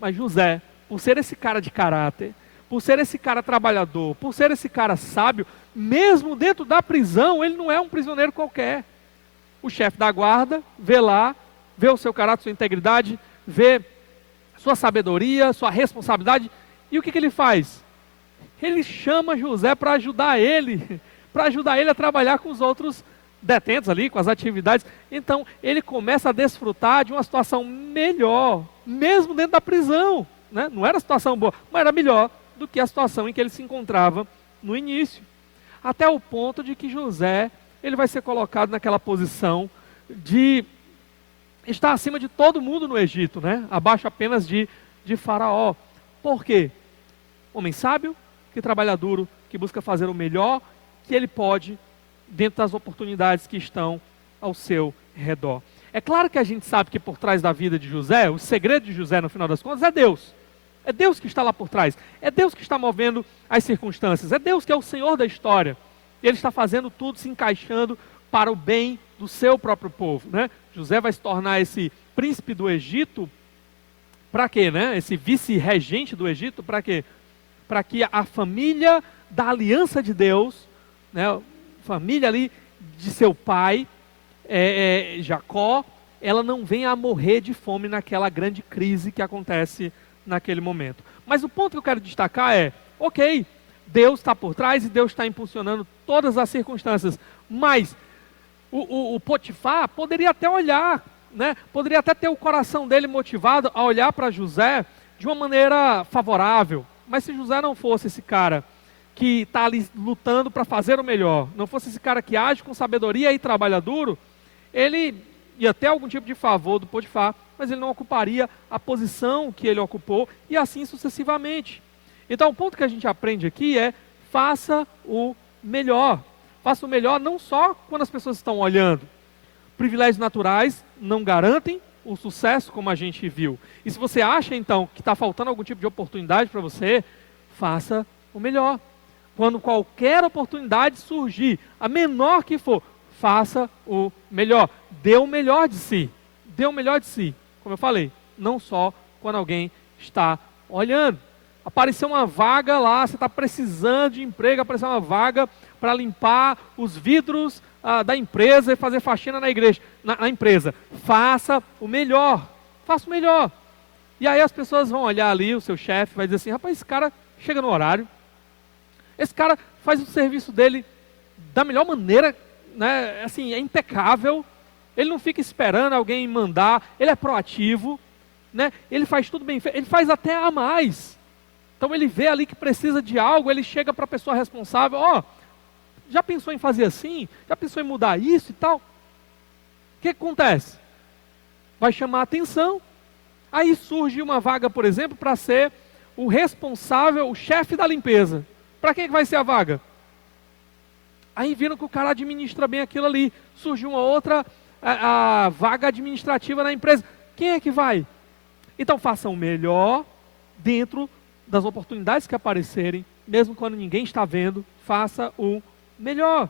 Mas José, por ser esse cara de caráter, por ser esse cara trabalhador, por ser esse cara sábio, mesmo dentro da prisão, ele não é um prisioneiro qualquer. O chefe da guarda vê lá, vê o seu caráter, sua integridade, vê sua sabedoria, sua responsabilidade, e o que ele faz? Ele chama José para ajudar ele a trabalhar com os outros detentos ali, com as atividades. Então, ele começa a desfrutar de uma situação melhor, mesmo dentro da prisão, né? Não era situação boa, mas era melhor do que a situação em que ele se encontrava no início. Até o ponto de que José, ele vai ser colocado naquela posição de estar acima de todo mundo no Egito, né? Abaixo apenas de Faraó. Por quê? Homem sábio, que trabalha duro, que busca fazer o melhor que ele pode dentro das oportunidades que estão ao seu redor. É claro que a gente sabe que por trás da vida de José, o segredo de José, no final das contas, é Deus. É Deus que está lá por trás. É Deus que está movendo as circunstâncias. É Deus que é o Senhor da história. E Ele está fazendo tudo se encaixando para o bem do seu próprio povo, né? José vai se tornar esse príncipe do Egito, para quê, né? Esse vice-regente do Egito, para quê? Para que a família da aliança de Deus, né? Família ali de seu pai, Jacó, ela não venha a morrer de fome naquela grande crise que acontece naquele momento. Mas o ponto que eu quero destacar é, ok, Deus está por trás e Deus está impulsionando todas as circunstâncias, mas o Potifar poderia até olhar, né? Poderia até ter o coração dele motivado a olhar para José de uma maneira favorável, mas se José não fosse esse cara que está ali lutando para fazer o melhor, não fosse esse cara que age com sabedoria e trabalha duro, ele ia ter algum tipo de favor do Potifar, mas ele não ocuparia a posição que ele ocupou e assim sucessivamente. Então o ponto que a gente aprende aqui é, faça o melhor. Faça o melhor não só quando as pessoas estão olhando. Privilégios naturais não garantem o sucesso, como a gente viu. E se você acha então que está faltando algum tipo de oportunidade para você, faça o melhor. Quando qualquer oportunidade surgir, a menor que for, faça o melhor. Dê o melhor de si. Dê o melhor de si. Como eu falei, não só quando alguém está olhando. Apareceu uma vaga lá, você está precisando de emprego, apareceu uma vaga para limpar os vidros da empresa e fazer faxina na igreja, na empresa. Faça o melhor. Faça o melhor. E aí as pessoas vão olhar ali, o seu chefe vai dizer assim, rapaz, esse cara chega no horário, esse cara faz o serviço dele da melhor maneira, né? Assim, é impecável, ele não fica esperando alguém mandar, ele é proativo, né? Ele faz tudo bem feito, ele faz até a mais. Então ele vê ali que precisa de algo, ele chega para a pessoa responsável, já pensou em fazer assim? Já pensou em mudar isso e tal? O que acontece? Vai chamar a atenção. Aí surge uma vaga, por exemplo, para ser o responsável, o chefe da limpeza. Para quem é que vai ser a vaga? Aí viram que o cara administra bem aquilo ali. Surgiu uma outra a vaga administrativa na empresa. Quem é que vai? Então façam o melhor dentro das oportunidades que aparecerem, mesmo quando ninguém está vendo, faça o melhor.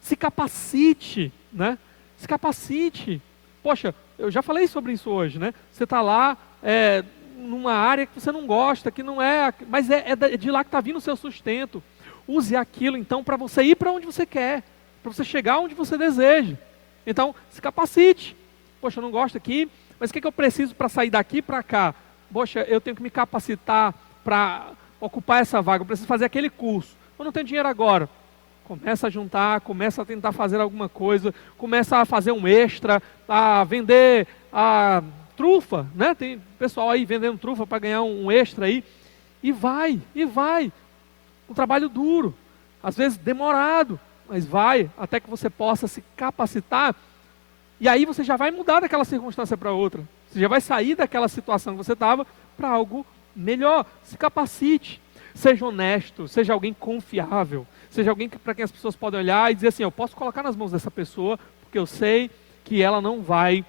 Se capacite, né? Se capacite. Poxa, eu já falei sobre isso hoje, né? Você está lá numa área que você não gosta, que não é, mas é de lá que está vindo o seu sustento. Use aquilo então para você ir para onde você quer, para você chegar onde você deseja. Então, se capacite. Poxa, eu não gosto aqui, mas o que eu preciso para sair daqui para cá? Poxa, eu tenho que me capacitar para ocupar essa vaga, eu preciso fazer aquele curso. Eu não tenho dinheiro agora. Começa a juntar, começa a tentar fazer alguma coisa, começa a fazer um extra, a vender a trufa, né? Tem pessoal aí vendendo trufa para ganhar um extra aí. E vai. Um trabalho duro, às vezes demorado, mas vai até que você possa se capacitar. E aí você já vai mudar daquela circunstância para outra. Você já vai sair daquela situação que você estava para algo melhor. Se capacite, seja honesto, seja alguém confiável, seja alguém para quem as pessoas podem olhar e dizer assim, eu posso colocar nas mãos dessa pessoa, porque eu sei que ela não vai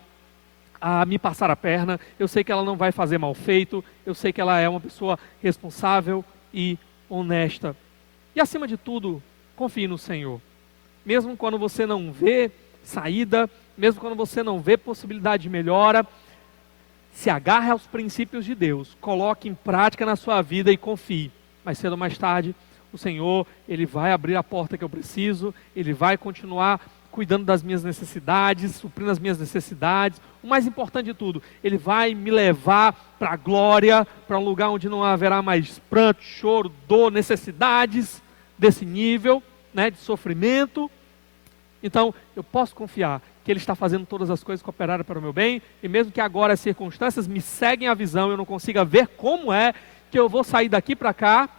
me passar a perna, eu sei que ela não vai fazer mal feito, eu sei que ela é uma pessoa responsável e honesta. E acima de tudo, confie no Senhor. Mesmo quando você não vê saída, mesmo quando você não vê possibilidade de melhora, se agarre aos princípios de Deus, coloque em prática na sua vida e confie. Mais cedo ou mais tarde, o Senhor, Ele vai abrir a porta que eu preciso, Ele vai continuar cuidando das minhas necessidades, suprindo as minhas necessidades. O mais importante de tudo, Ele vai me levar para a glória, para um lugar onde não haverá mais pranto, choro, dor, necessidades desse nível, né, de sofrimento. Então, eu posso confiar que Ele está fazendo todas as coisas cooperarem para o meu bem, e mesmo que agora as circunstâncias me seguem a visão, eu não consiga ver como é que eu vou sair daqui para cá,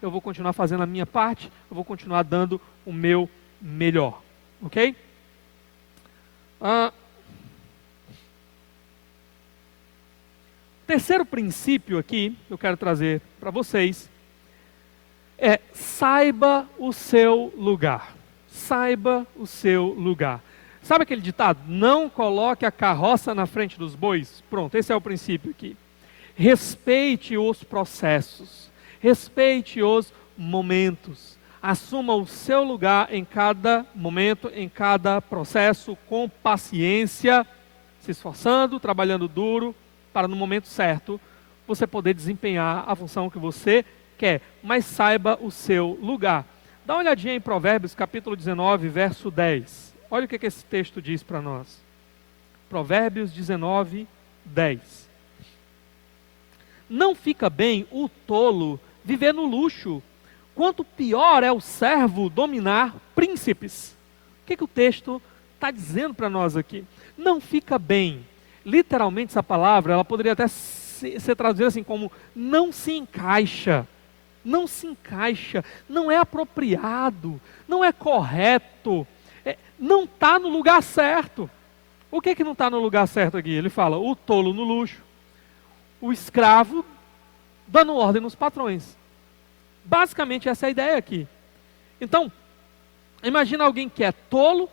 eu vou continuar fazendo a minha parte, eu vou continuar dando o meu melhor. Ok? Terceiro princípio aqui, que eu quero trazer para vocês, é saiba o seu lugar. Saiba o seu lugar. Sabe aquele ditado? Não coloque a carroça na frente dos bois? Pronto, esse é o princípio aqui. Respeite os processos. Respeite os momentos. Assuma o seu lugar em cada momento, em cada processo, com paciência, se esforçando, trabalhando duro, para no momento certo você poder desempenhar a função que você quer. Mas saiba o seu lugar. Dá uma olhadinha em Provérbios, capítulo 19, verso 10. Olha o que esse texto diz para nós. Provérbios 19, 10. Não fica bem o tolo viver no luxo, quanto pior é o servo dominar príncipes. O que o texto está dizendo para nós aqui? Não fica bem. Literalmente essa palavra, ela poderia até ser traduzida assim como não se encaixa. Não se encaixa, não é apropriado, não é correto, não está no lugar certo. O que não está no lugar certo aqui? Ele fala, o tolo no luxo, o escravo dando ordem nos patrões. Basicamente essa é a ideia aqui. Então, imagina alguém que é tolo,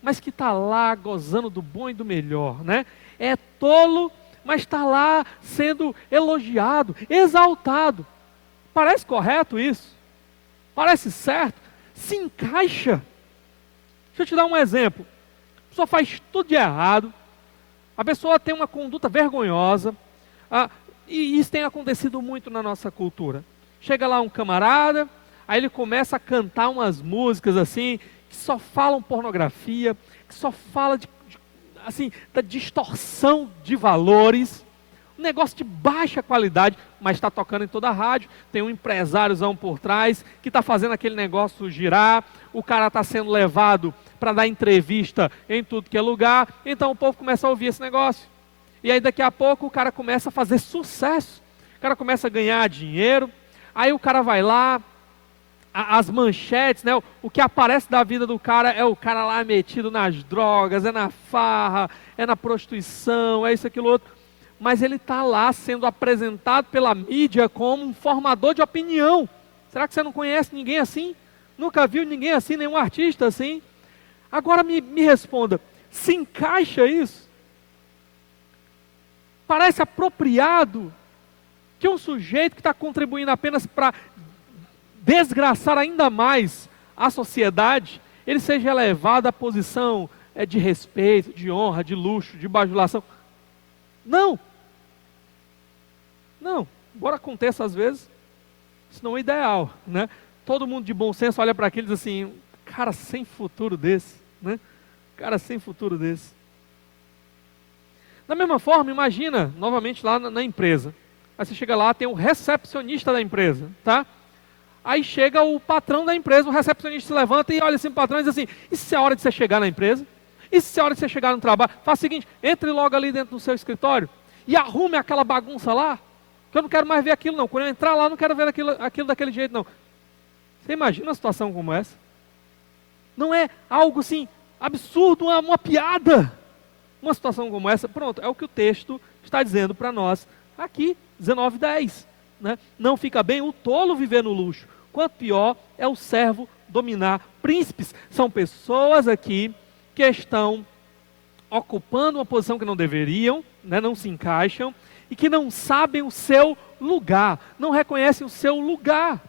mas que está lá gozando do bom e do melhor, né? É tolo, mas está lá sendo elogiado, exaltado. Parece correto isso? Parece certo? Se encaixa? Deixa eu te dar um exemplo. A pessoa faz tudo de errado, a pessoa tem uma conduta vergonhosa, e isso tem acontecido muito na nossa cultura. Chega lá um camarada, aí ele começa a cantar umas músicas assim, que só falam pornografia, que só fala assim, da distorção de valores, um negócio de baixa qualidade, mas está tocando em toda a rádio, tem um empresáriozão por trás, que está fazendo aquele negócio girar, o cara está sendo levado para dar entrevista em tudo que é lugar, então o povo começa a ouvir esse negócio. E aí daqui a pouco o cara começa a fazer sucesso, o cara começa a ganhar dinheiro, aí o cara vai lá, as manchetes, né, o que aparece da vida do cara é o cara lá metido nas drogas, é na farra, é na prostituição, é isso, aquilo, outro. Mas ele está lá sendo apresentado pela mídia como um formador de opinião. Será que você não conhece ninguém assim? Nunca viu ninguém assim, nenhum artista assim? Agora me responda, se encaixa isso? Parece apropriado que um sujeito que está contribuindo apenas para desgraçar ainda mais a sociedade, ele seja elevado à posição de respeito, de honra, de luxo, de bajulação. Não, embora aconteça às vezes, isso não é ideal, né? Todo mundo de bom senso olha para aquele e diz assim, cara sem futuro desse, né? Cara sem futuro desse. Da mesma forma, imagina, novamente lá na empresa, aí você chega lá, tem o recepcionista da empresa, tá? Aí chega o patrão da empresa, o recepcionista se levanta e olha assim para o patrão e diz assim, e se é a hora de você chegar na empresa? E se é a hora de você chegar no trabalho? Faça o seguinte, entre logo ali dentro do seu escritório e arrume aquela bagunça lá, que eu não quero mais ver aquilo não. Quando eu entrar lá, eu não quero ver aquilo daquele jeito não. Você imagina uma situação como essa? Não é algo assim, absurdo, uma piada. Uma situação como essa, pronto, é o que o texto está dizendo para nós aqui, 19:10. Né? Não fica bem o tolo viver no luxo, quanto pior é o servo dominar príncipes. São pessoas aqui que estão ocupando uma posição que não deveriam, né, não se encaixam, e que não sabem o seu lugar, não reconhecem o seu lugar.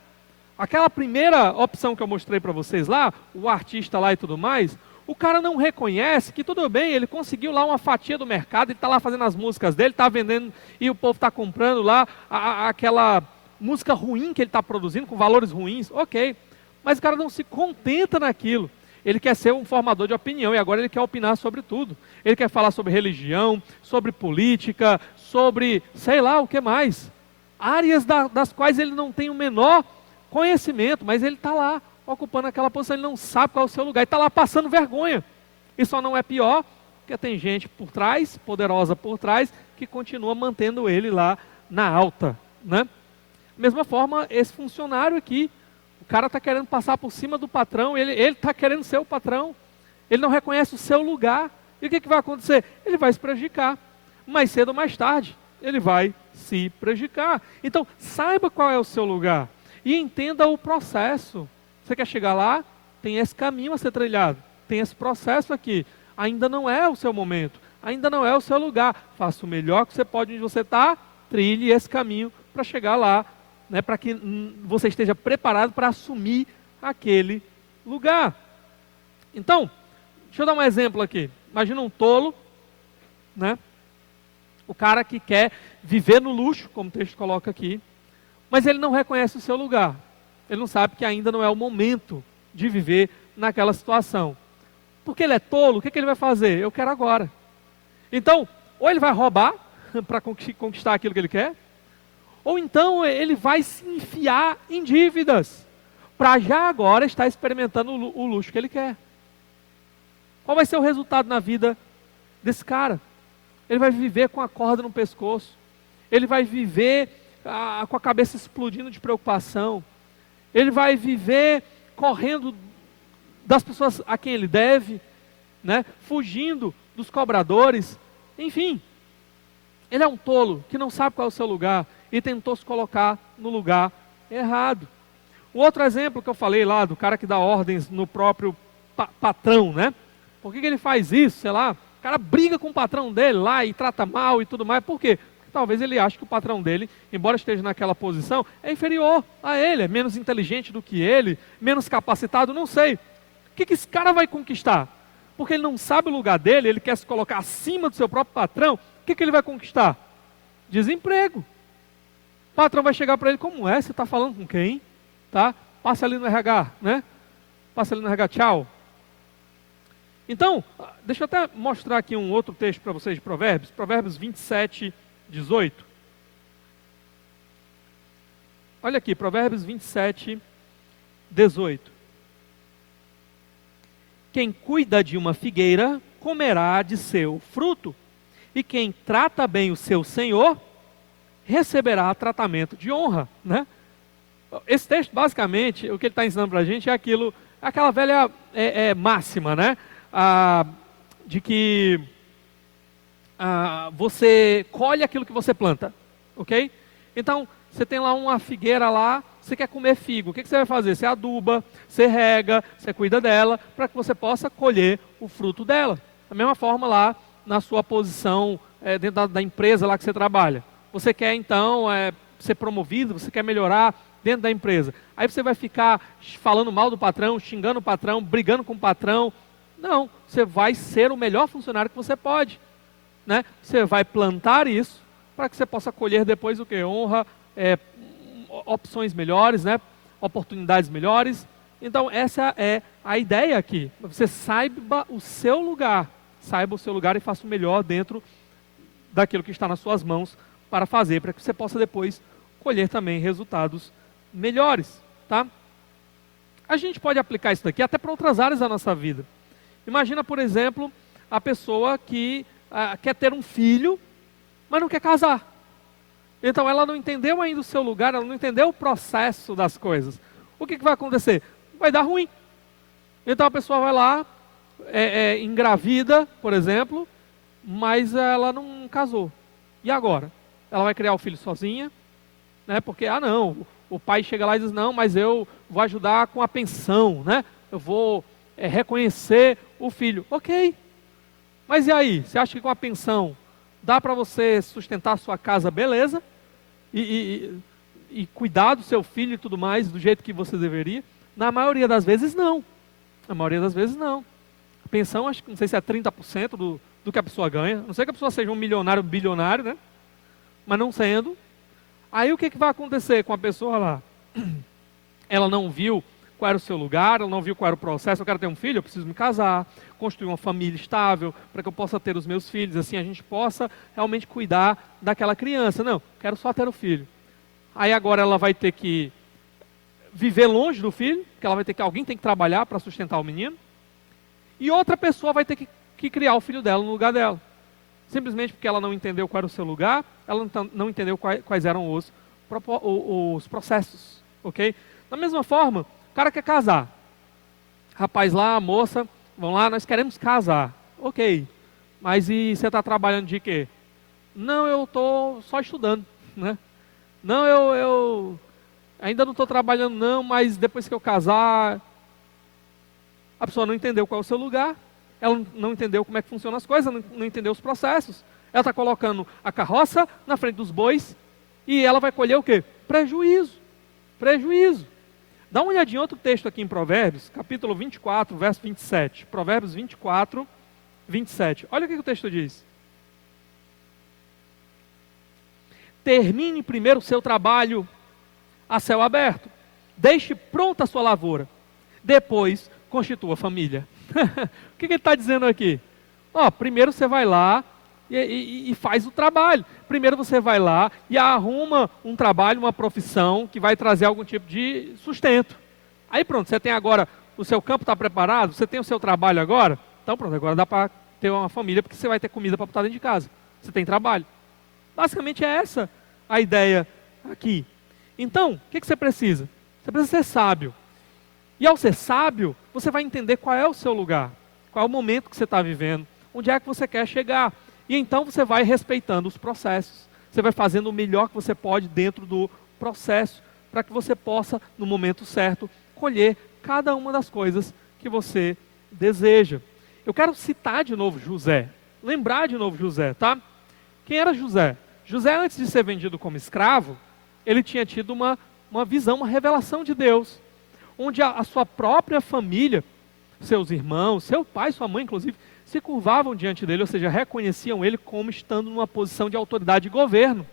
Aquela primeira opção que eu mostrei para vocês lá, o artista lá e tudo mais, o cara não reconhece que tudo bem, ele conseguiu lá uma fatia do mercado, ele está lá fazendo as músicas dele, está vendendo e o povo está comprando lá aquela música ruim que ele está produzindo, com valores ruins, ok. Mas o cara não se contenta naquilo. Ele quer ser um formador de opinião e agora ele quer opinar sobre tudo. Ele quer falar sobre religião, sobre política, sobre sei lá o que mais. Áreas das quais ele não tem o menor conhecimento, mas ele está lá ocupando aquela posição, ele não sabe qual é o seu lugar, ele está lá passando vergonha. E só não é pior, porque tem gente por trás, poderosa por trás, que continua mantendo ele lá na alta. Né? Mesma forma, esse funcionário aqui, o cara está querendo passar por cima do patrão, ele está querendo ser o patrão, ele não reconhece o seu lugar. E o que vai acontecer? Ele vai se prejudicar. Mais cedo ou mais tarde, ele vai se prejudicar. Então, saiba qual é o seu lugar e entenda o processo. Você quer chegar lá? Tem esse caminho a ser trilhado, tem esse processo aqui. Ainda não é o seu momento, ainda não é o seu lugar. Faça o melhor que você pode onde você está, trilhe esse caminho para chegar lá, né, para que você esteja preparado para assumir aquele lugar. Então, deixa eu dar um exemplo aqui. Imagina um tolo, né? O cara que quer viver no luxo, como o texto coloca aqui, mas ele não reconhece o seu lugar. Ele não sabe que ainda não é o momento de viver naquela situação. Porque ele é tolo, o que ele vai fazer? Eu quero agora. Então, ou ele vai roubar para conquistar aquilo que ele quer, ou então ele vai se enfiar em dívidas para já agora estar experimentando o luxo que ele quer. Qual vai ser o resultado na vida desse cara? Ele vai viver com a corda no pescoço. Ele vai viver com a cabeça explodindo de preocupação. Ele vai viver correndo das pessoas a quem ele deve, né? Fugindo dos cobradores. Enfim, ele é um tolo que não sabe qual é o seu lugar e tentou se colocar no lugar errado. O outro exemplo que eu falei lá, do cara que dá ordens no próprio patrão, né? Por que ele faz isso? Sei lá, o cara briga com o patrão dele lá e trata mal e tudo mais. Por quê? Porque talvez ele ache que o patrão dele, embora esteja naquela posição, é inferior a ele, é menos inteligente do que ele, menos capacitado, não sei. O que esse cara vai conquistar? Porque ele não sabe o lugar dele, ele quer se colocar acima do seu próprio patrão. O que ele vai conquistar? Desemprego. O patrão vai chegar para ele, como é? Você está falando com quem? Tá? Passa ali no RH, né? Passa ali no RH, tchau. Então, deixa eu até mostrar aqui um outro texto para vocês de Provérbios. Provérbios 27, 18. Olha aqui, Provérbios 27, 18. Quem cuida de uma figueira, comerá de seu fruto. E quem trata bem o seu senhor, receberá tratamento de honra, né? Esse texto, basicamente, o que ele está ensinando para a gente é aquela velha máxima, né? De que você colhe aquilo que você planta, ok? Então, você tem lá uma figueira lá, você quer comer figo, o que você vai fazer? Você aduba, você rega, você cuida dela, para que você possa colher o fruto dela. Da mesma forma lá, na sua posição, dentro da empresa lá que você trabalha. Você quer então ser promovido, você quer melhorar dentro da empresa. Aí você vai ficar falando mal do patrão, xingando o patrão, brigando com o patrão. Não, você vai ser o melhor funcionário que você pode, né? Você vai plantar isso para que você possa colher depois o que? Honra, opções melhores, né? Oportunidades melhores. Então essa é a ideia aqui. Você saiba o seu lugar e faça o melhor dentro daquilo que está nas suas mãos para fazer, para que você possa depois colher também resultados melhores, tá? A gente pode aplicar isso daqui até para outras áreas da nossa vida. Imagina, por exemplo, a pessoa que quer ter um filho, mas não quer casar. Então ela não entendeu ainda o seu lugar, ela não entendeu o processo das coisas. O que vai acontecer? Vai dar ruim. Então a pessoa vai lá, engravida, por exemplo, mas ela não casou. E agora? Ela vai criar o filho sozinha, né? Porque, não, o pai chega lá e diz, não, mas eu vou ajudar com a pensão, né? Eu vou reconhecer o filho. Ok, mas e aí? Você acha que com a pensão dá para você sustentar a sua casa, beleza? E cuidar do seu filho e tudo mais, do jeito que você deveria? Na maioria das vezes, não. Na maioria das vezes, não. A pensão, acho que não sei se é 30% do que a pessoa ganha. A não sei que a pessoa seja um milionário, bilionário, né? Mas não sendo. Aí o que vai acontecer com a pessoa lá? Ela não viu qual era o seu lugar, ela não viu qual era o processo. Eu quero ter um filho, eu preciso me casar, construir uma família estável, para que eu possa ter os meus filhos, assim a gente possa realmente cuidar daquela criança. Não, quero só ter o filho. Aí agora ela vai ter que viver longe do filho, porque alguém tem que trabalhar para sustentar o menino, e outra pessoa vai ter que criar o filho dela no lugar dela. Simplesmente porque ela não entendeu qual era o seu lugar, ela não entendeu quais eram os processos, ok? Da mesma forma, o cara quer casar. Rapaz lá, a moça, vão lá, nós queremos casar. Ok, mas e você está trabalhando de quê? Não, eu estou só estudando, né? Não, eu ainda não estou trabalhando não, mas depois que eu casar... A pessoa não entendeu qual é o seu lugar, ela não entendeu como é que funcionam as coisas, não entendeu os processos. Ela está colocando a carroça na frente dos bois e ela vai colher o quê? Prejuízo. Dá uma olhadinha em outro texto aqui em Provérbios, capítulo 24, verso 27. Provérbios 24, 27. Olha o que o texto diz. Termine primeiro o seu trabalho a céu aberto. Deixe pronta a sua lavoura. Depois, constitua a família. O que ele está dizendo aqui? Primeiro você vai lá e faz o trabalho. Primeiro você vai lá e arruma um trabalho, uma profissão que vai trazer algum tipo de sustento. Aí pronto, você tem agora, o seu campo está preparado, você tem o seu trabalho agora, então pronto, agora dá para ter uma família, porque você vai ter comida para botar dentro de casa. Você tem trabalho. Basicamente é essa a ideia aqui. Então, o que você precisa? Você precisa ser sábio. E ao ser sábio, você vai entender qual é o seu lugar, qual é o momento que você está vivendo, onde é que você quer chegar. E então você vai respeitando os processos. Você vai fazendo o melhor que você pode dentro do processo, para que você possa, no momento certo, colher cada uma das coisas que você deseja. Eu quero citar de novo José, lembrar de novo José, tá? Quem era José? José, antes de ser vendido como escravo, ele tinha tido uma visão, uma revelação de Deus, onde a sua própria família, seus irmãos, seu pai, sua mãe, inclusive, se curvavam diante dele, ou seja, reconheciam ele como estando numa posição de autoridade e governo.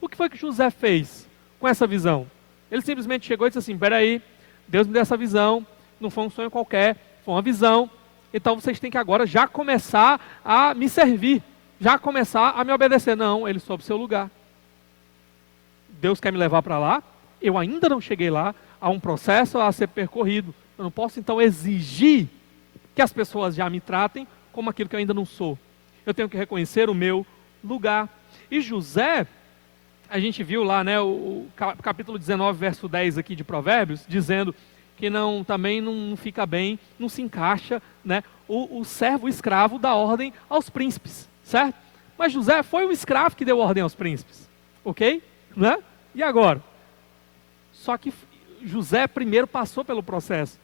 O que foi que José fez com essa visão? Ele simplesmente chegou e disse assim: espera aí, Deus me deu essa visão, não foi um sonho qualquer, foi uma visão, então vocês têm que agora já começar a me servir, já começar a me obedecer. Não, ele soube o seu lugar. Deus quer me levar para lá, eu ainda não cheguei lá, há um processo a ser percorrido, eu não posso então exigir que as pessoas já me tratem como aquilo que eu ainda não sou. Eu tenho que reconhecer o meu lugar. E José, a gente viu lá, né, o capítulo 19, verso 10 aqui de Provérbios, dizendo que também não fica bem, não se encaixa, né, o servo, o escravo dá ordem aos príncipes, certo? Mas José foi o escravo que deu ordem aos príncipes, ok? Né? E agora? Só que José primeiro passou pelo processo.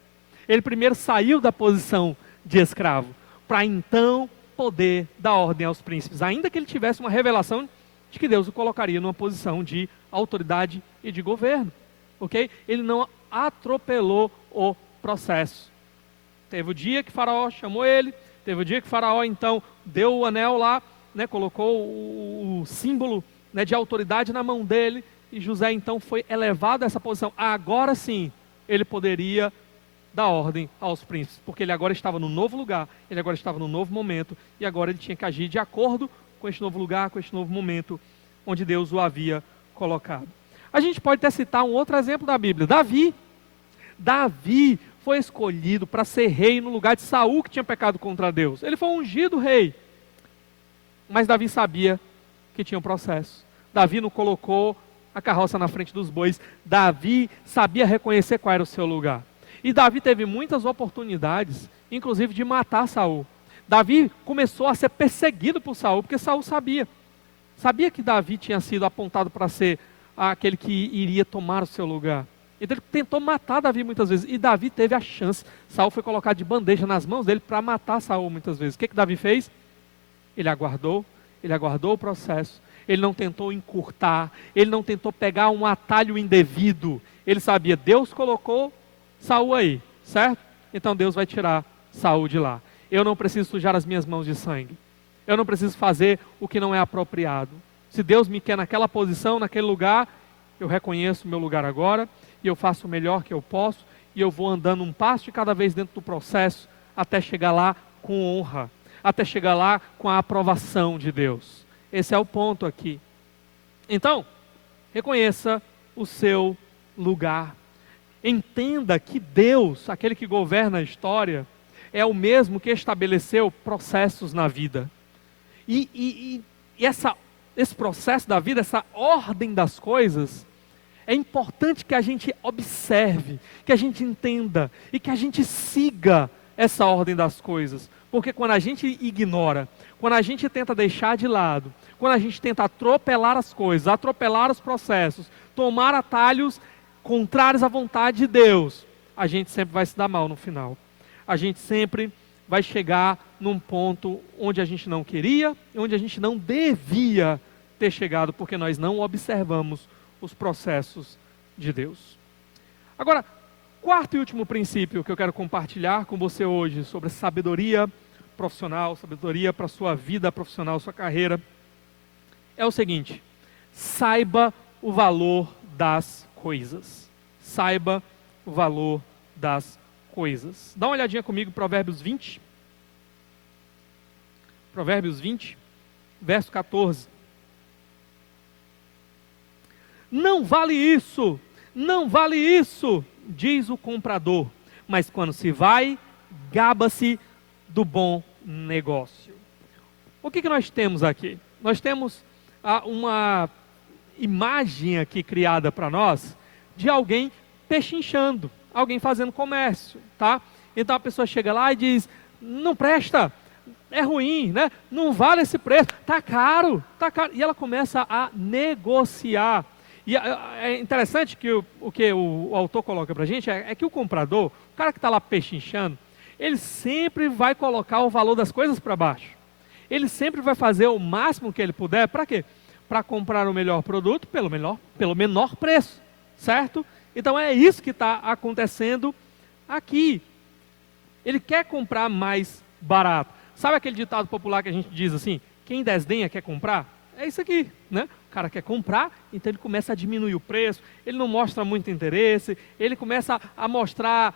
Ele primeiro saiu da posição de escravo, para então poder dar ordem aos príncipes, ainda que ele tivesse uma revelação de que Deus o colocaria numa posição de autoridade e de governo, ok? Ele não atropelou o processo. Teve o dia que Faraó chamou ele, teve o dia que Faraó então deu o anel lá, né, colocou o símbolo, né, de autoridade na mão dele, e José então foi elevado a essa posição. Agora sim, ele poderia dar ordem aos príncipes, porque ele agora estava no novo lugar, ele agora estava no novo momento, e agora ele tinha que agir de acordo com este novo lugar, com este novo momento, onde Deus o havia colocado. A gente pode até citar um outro exemplo da Bíblia, Davi. Davi foi escolhido para ser rei no lugar de Saul, que tinha pecado contra Deus. Ele foi ungido rei, mas Davi sabia que tinha um processo. Davi não colocou a carroça na frente dos bois. Davi sabia reconhecer qual era o seu lugar. E Davi teve muitas oportunidades, inclusive de matar Saul. Davi começou a ser perseguido por Saul, porque Saul sabia que Davi tinha sido apontado para ser aquele que iria tomar o seu lugar. Então ele tentou matar Davi muitas vezes, e Davi teve a chance. Saul foi colocado de bandeja nas mãos dele para matar Saul muitas vezes. O que Davi fez? Ele aguardou o processo. Ele não tentou encurtar, ele não tentou pegar um atalho indevido. Ele sabia, Deus colocou Saul aí, certo? Então Deus vai tirar Saul de lá. Eu não preciso sujar as minhas mãos de sangue. Eu não preciso fazer o que não é apropriado. Se Deus me quer naquela posição, naquele lugar, eu reconheço o meu lugar agora, e eu faço o melhor que eu posso, e eu vou andando um passo de cada vez dentro do processo, até chegar lá com honra, até chegar lá com a aprovação de Deus. Esse é o ponto aqui. Então, reconheça o seu lugar. Entenda que Deus, aquele que governa a história, é o mesmo que estabeleceu processos na vida. E esse processo da vida, essa ordem das coisas, é importante que a gente observe, que a gente entenda e que a gente siga essa ordem das coisas. Porque quando a gente ignora, quando a gente tenta deixar de lado, quando a gente tenta atropelar as coisas, atropelar os processos, tomar atalhos contrários à vontade de Deus, a gente sempre vai se dar mal no final. A gente sempre vai chegar num ponto onde a gente não queria, onde a gente não devia ter chegado, porque nós não observamos os processos de Deus. Agora, quarto e último princípio que eu quero compartilhar com você hoje sobre sabedoria profissional, sabedoria para a sua vida profissional, sua carreira, é o seguinte: saiba o valor das coisas. Saiba o valor das coisas. Dá uma olhadinha comigo, Provérbios 20. Provérbios 20, verso 14. Não vale isso, não vale isso, diz o comprador, mas quando se vai, gaba-se do bom negócio. O que nós temos aqui? Nós temos uma imagem aqui criada para nós de alguém pechinchando, alguém fazendo comércio, tá? Então a pessoa chega lá e diz: não presta, é ruim, né? Não vale esse preço, tá caro, e ela começa a negociar. E é interessante que o que o autor coloca para a gente é que o comprador, o cara que está lá pechinchando, ele sempre vai colocar o valor das coisas para baixo. Ele sempre vai fazer o máximo que ele puder, para quê? Para comprar o melhor produto pelo menor preço, certo? Então é isso que está acontecendo aqui. Ele quer comprar mais barato. Sabe aquele ditado popular que a gente diz assim: quem desdenha quer comprar? É isso aqui, né? O cara quer comprar, então ele começa a diminuir o preço, ele não mostra muito interesse, ele começa a mostrar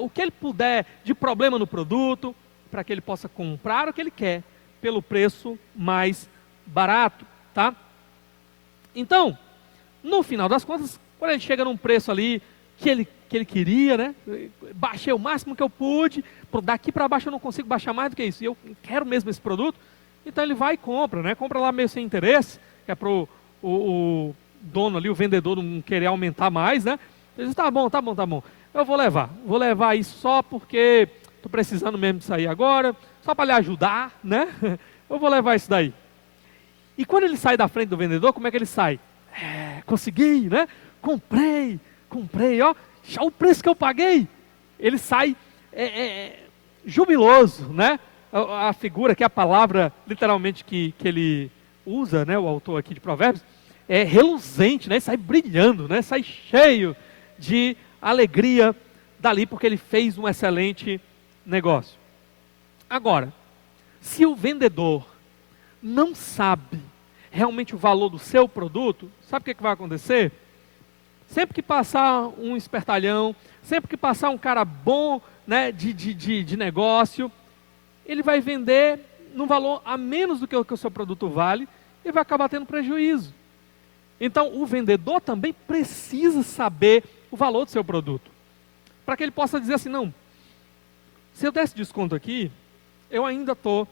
o que ele puder de problema no produto, para que ele possa comprar o que ele quer, pelo preço mais barato, tá? Então, no final das contas, quando ele chega num preço ali que ele queria, né? Baixei o máximo que eu pude, daqui para baixo eu não consigo baixar mais do que isso, e eu quero mesmo esse produto. Então ele vai e compra, né? Compra lá meio sem interesse, que é para o dono ali, o vendedor não querer aumentar mais, né? Ele diz: tá bom, eu vou levar aí só porque estou precisando mesmo disso aí agora, só para lhe ajudar, né? Eu vou levar isso daí. E quando ele sai da frente do vendedor, como é que ele sai? Consegui, né? Comprei, ó, já o preço que eu paguei. Ele sai jubiloso, né? A figura, que é a palavra literalmente que ele usa, né, o autor aqui de Provérbios, é reluzente, né, sai brilhando, né, sai cheio de alegria dali, porque ele fez um excelente negócio. Agora, se o vendedor não sabe realmente o valor do seu produto, sabe o que vai acontecer? Sempre que passar um espertalhão, sempre que passar um cara bom, né, de negócio, ele vai vender num valor a menos do que o seu produto vale e vai acabar tendo prejuízo. Então, o vendedor também precisa saber o valor do seu produto, para que ele possa dizer assim: não, se eu der esse desconto aqui, eu ainda estou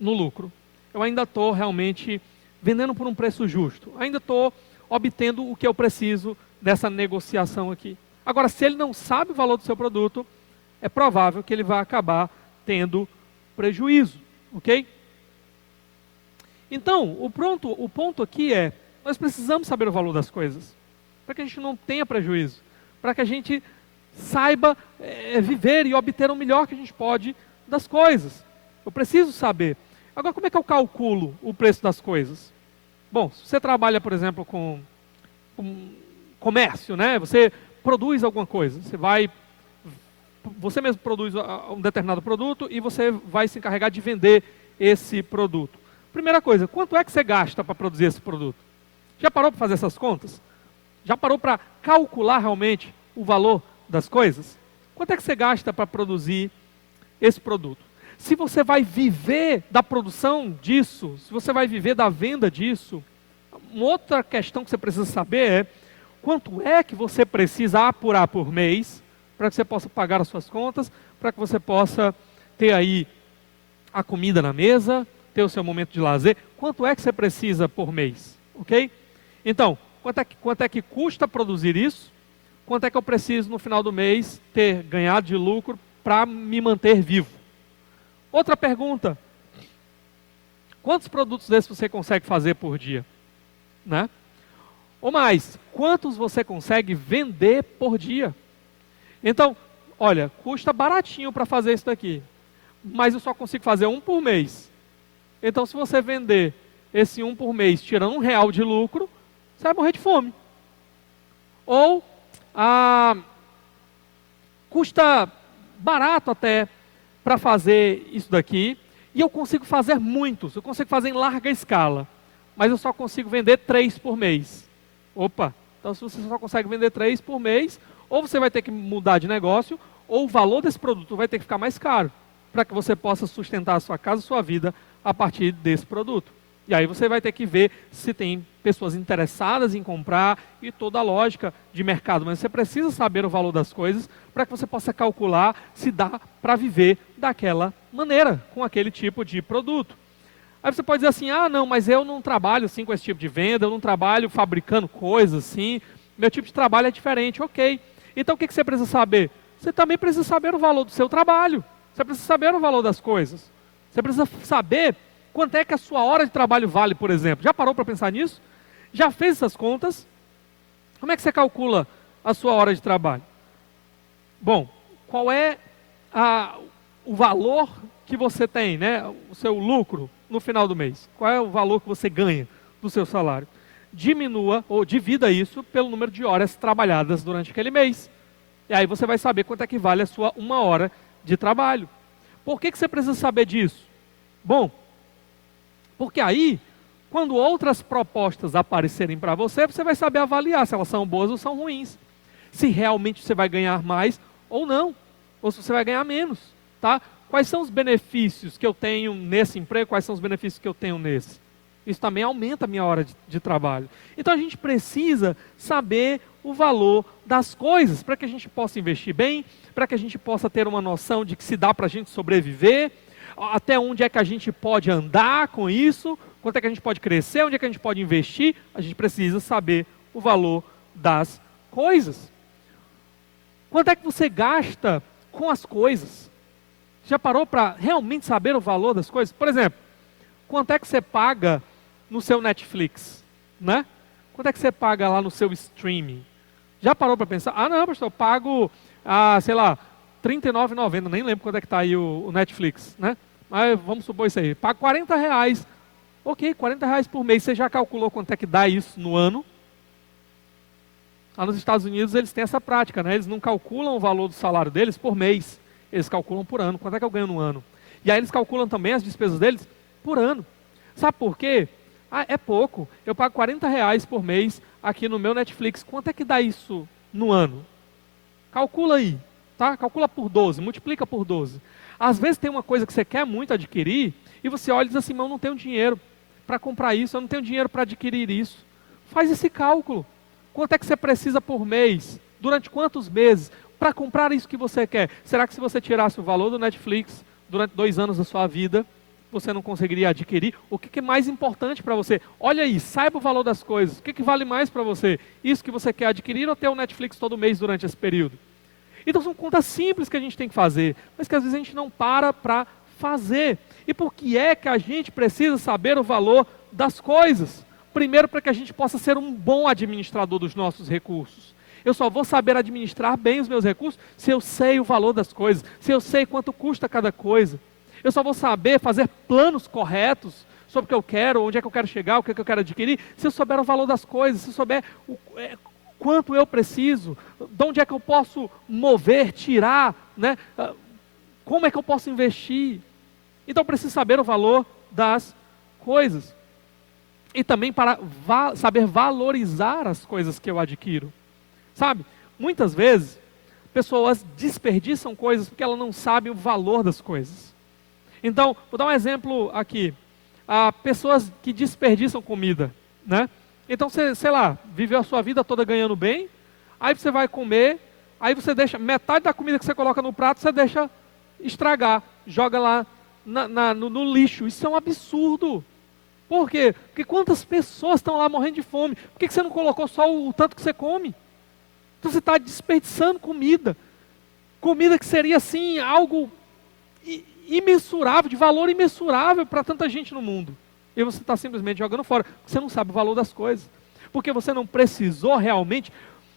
no lucro, eu ainda estou realmente vendendo por um preço justo, ainda estou obtendo o que eu preciso dessa negociação aqui. Agora, se ele não sabe o valor do seu produto, é provável que ele vai acabar tendo prejuízo, ok? Então, o ponto aqui é: nós precisamos saber o valor das coisas, para que a gente não tenha prejuízo, para que a gente saiba viver e obter o melhor que a gente pode das coisas. Eu preciso saber. Agora, como é que eu calculo o preço das coisas? Bom, se você trabalha, por exemplo, com comércio, né? Você produz alguma coisa, você mesmo produz um determinado produto e você vai se encarregar de vender esse produto. Primeira coisa, quanto é que você gasta para produzir esse produto? Já parou para fazer essas contas? Já parou para calcular realmente o valor das coisas? Quanto é que você gasta para produzir esse produto? Se você vai viver da produção disso, se você vai viver da venda disso, uma outra questão que você precisa saber é quanto é que você precisa apurar por mês para que você possa pagar as suas contas, para que você possa ter aí a comida na mesa, ter o seu momento de lazer. Quanto é que você precisa por mês, ok? Então, quanto é que custa produzir isso? Quanto é que eu preciso no final do mês ter ganhado de lucro para me manter vivo? Outra pergunta: quantos produtos desses você consegue fazer por dia? Né? Ou mais, quantos você consegue vender por dia? Então, olha, custa baratinho para fazer isso daqui, mas eu só consigo fazer um por mês. Então, se você vender esse um por mês, tirando R$1 de lucro, você vai morrer de fome. Ou, custa barato até para fazer isso daqui, e eu consigo fazer muitos, eu consigo fazer em larga escala, mas eu só consigo vender 3 por mês. Opa, então se você só consegue vender 3 por mês, ou você vai ter que mudar de negócio, ou o valor desse produto vai ter que ficar mais caro, para que você possa sustentar a sua casa, a sua vida, a partir desse produto. E aí você vai ter que ver se tem pessoas interessadas em comprar e toda a lógica de mercado. Mas você precisa saber o valor das coisas para que você possa calcular se dá para viver daquela maneira, com aquele tipo de produto. Aí você pode dizer assim, ah não, mas eu não trabalho assim com esse tipo de venda, eu não trabalho fabricando coisas assim, meu tipo de trabalho é diferente, ok. Então o que você precisa saber? Você também precisa saber o valor do seu trabalho, você precisa saber o valor das coisas. Você precisa saber quanto é que a sua hora de trabalho vale, por exemplo. Já parou para pensar nisso? Já fez essas contas? Como é que você calcula a sua hora de trabalho? Bom, qual é o valor que você tem, né? O seu lucro no final do mês? Qual é o valor que você ganha do seu salário? Diminua ou divida isso pelo número de horas trabalhadas durante aquele mês. E aí você vai saber quanto é que vale a sua 1 hora de trabalho. Por que você precisa saber disso? Bom, porque aí, quando outras propostas aparecerem para você, você vai saber avaliar se elas são boas ou são ruins. Se realmente você vai ganhar mais ou não, ou se você vai ganhar menos, tá? Quais são os benefícios que eu tenho nesse emprego, quais são os benefícios que eu tenho nesse? Isso também aumenta a minha hora de trabalho. Então a gente precisa saber o valor das coisas, para que a gente possa investir bem, para que a gente possa ter uma noção de que se dá para a gente sobreviver, até onde é que a gente pode andar com isso, quanto é que a gente pode crescer, onde é que a gente pode investir, a gente precisa saber o valor das coisas. Quanto é que você gasta com as coisas? Já parou para realmente saber o valor das coisas? Por exemplo, quanto é que você paga no seu Netflix, né? Quanto é que você paga lá no seu streaming? Já parou para pensar? Ah, não, pastor, eu pago, sei lá, R$ 39,90, nem lembro quanto é que está aí o Netflix, né? Mas vamos supor isso aí, pago R$ 40. Ok, R$ 40 por mês, você já calculou quanto é que dá isso no ano? Lá nos Estados Unidos eles têm essa prática, né? Eles não calculam o valor do salário deles por mês, eles calculam por ano, quanto é que eu ganho no ano? E aí eles calculam também as despesas deles por ano. Sabe por quê? É pouco, eu pago R$ 40 por mês aqui no meu Netflix, quanto é que dá isso no ano? Calcula aí. Tá? Calcula por 12, multiplica por 12. Às vezes tem uma coisa que você quer muito adquirir e você olha e diz assim, mas eu não tenho dinheiro para comprar isso, eu não tenho dinheiro para adquirir isso. Faz esse cálculo. Quanto é que você precisa por mês? Durante quantos meses? Para comprar isso que você quer? Será que se você tirasse o valor do Netflix durante 2 anos da sua vida, você não conseguiria adquirir? O que é mais importante para você? Olha aí, saiba o valor das coisas. O que vale mais para você? Isso que você quer adquirir ou ter o Netflix todo mês durante esse período? Então são contas simples que a gente tem que fazer, mas que às vezes a gente não para fazer. E por que é que a gente precisa saber o valor das coisas? Primeiro, para que a gente possa ser um bom administrador dos nossos recursos. Eu só vou saber administrar bem os meus recursos se eu sei o valor das coisas, se eu sei quanto custa cada coisa. Eu só vou saber fazer planos corretos sobre o que eu quero, onde é que eu quero chegar, o que é que eu quero adquirir, se eu souber o valor das coisas, se eu souber quanto eu preciso, de onde é que eu posso mover, tirar, né? Como é que eu posso investir. Então eu preciso saber o valor das coisas. E também para saber valorizar as coisas que eu adquiro. Sabe, muitas vezes, pessoas desperdiçam coisas porque elas não sabem o valor das coisas. Então, vou dar um exemplo aqui. Pessoas que desperdiçam comida, né? Então, você, sei lá, viveu a sua vida toda ganhando bem, aí você vai comer, aí você deixa, metade da comida que você coloca no prato, você deixa estragar, joga lá no lixo. Isso é um absurdo. Por quê? Porque quantas pessoas estão lá morrendo de fome? Por que você não colocou só o tanto que você come? Então você está desperdiçando comida. Comida que seria assim, algo imensurável, de valor imensurável para tanta gente no mundo. E você está simplesmente jogando fora, porque você não sabe o valor das coisas. Porque você não precisou realmente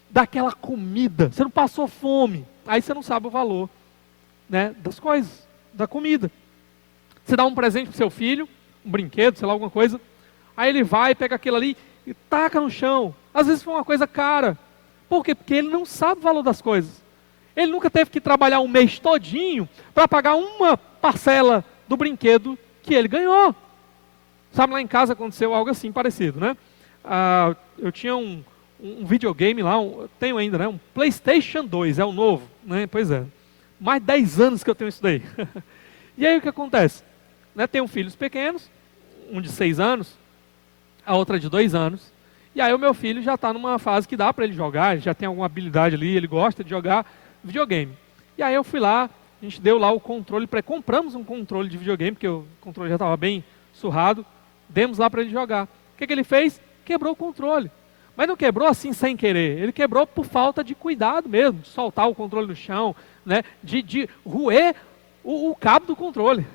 daquela comida, você não passou fome, aí você não sabe o valor, né, das coisas, da comida. Você dá um presente para o seu filho, um brinquedo, sei lá, alguma coisa, aí ele vai, pega aquilo ali e taca no chão. Às vezes foi uma coisa cara. Por quê? Porque ele não sabe o valor das coisas. Ele nunca teve que trabalhar um mês todinho para pagar uma parcela do brinquedo que ele ganhou. Sabe, lá em casa aconteceu algo assim parecido, né? Eu tinha um videogame lá, tenho ainda, né? Um PlayStation 2, é o novo, né? Pois é. Mais de 10 anos que eu tenho isso daí. E aí o que acontece? Né, tenho filhos pequenos, um de 6 anos, a outra de 2 anos. E aí o meu filho já está numa fase que dá para ele jogar, ele já tem alguma habilidade ali, ele gosta de jogar videogame. E aí eu fui lá, a gente deu lá o controle, compramos um controle de videogame, porque o controle já estava bem surrado, demos lá para ele jogar. O que ele fez? Quebrou o controle. Mas não quebrou assim sem querer, ele quebrou por falta de cuidado mesmo, de soltar o controle no chão, né, de roer o cabo do controle.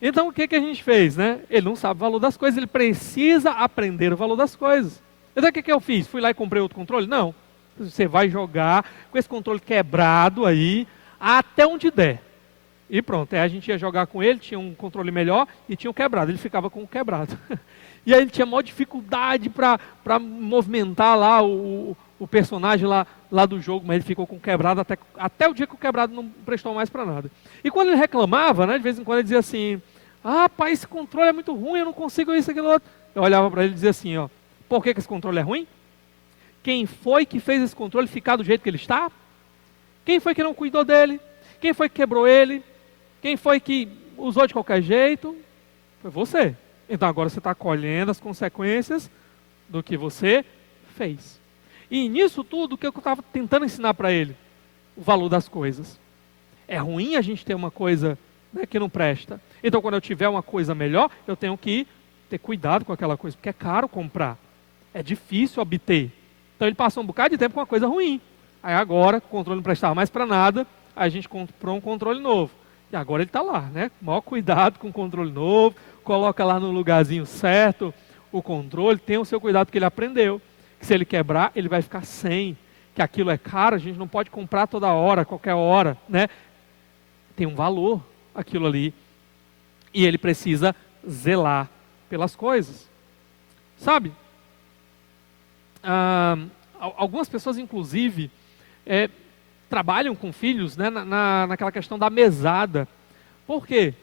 Então o que a gente fez? Né? Ele não sabe o valor das coisas, ele precisa aprender o valor das coisas. Então o que eu fiz? Fui lá e comprei outro controle? Não. Você vai jogar com esse controle quebrado aí, até onde der. E pronto, aí a gente ia jogar com ele, tinha um controle melhor e tinha o quebrado, ele ficava com o quebrado. E aí ele tinha maior dificuldade para movimentar lá o personagem lá do jogo, mas ele ficou com o quebrado até o dia que o quebrado não prestou mais para nada. E quando ele reclamava, né, de vez em quando ele dizia assim, pai, esse controle é muito ruim, eu não consigo isso, aquilo, outro. Eu olhava para ele e dizia assim, ó, por que esse controle é ruim? Quem foi que fez esse controle ficar do jeito que ele está? Quem foi que não cuidou dele? Quem foi que quebrou ele? Quem foi que usou de qualquer jeito? Foi você. Então agora você está colhendo as consequências do que você fez. E nisso tudo, o que eu estava tentando ensinar para ele? O valor das coisas. É ruim a gente ter uma coisa, né, que não presta. Então quando eu tiver uma coisa melhor, eu tenho que ter cuidado com aquela coisa, porque é caro comprar. É difícil obter. Então ele passou um bocado de tempo com uma coisa ruim. Aí agora, o controle não prestava mais para nada, a gente comprou um controle novo. E agora ele está lá, né? Maior cuidado com o controle novo, coloca lá no lugarzinho certo o controle, tem o seu cuidado porque ele aprendeu. Que se ele quebrar, ele vai ficar sem. Que aquilo é caro, a gente não pode comprar toda hora, qualquer hora, né? Tem um valor aquilo ali. E ele precisa zelar pelas coisas. Sabe? Algumas pessoas, inclusive, trabalham com filhos, né, naquela questão da mesada. Por quê?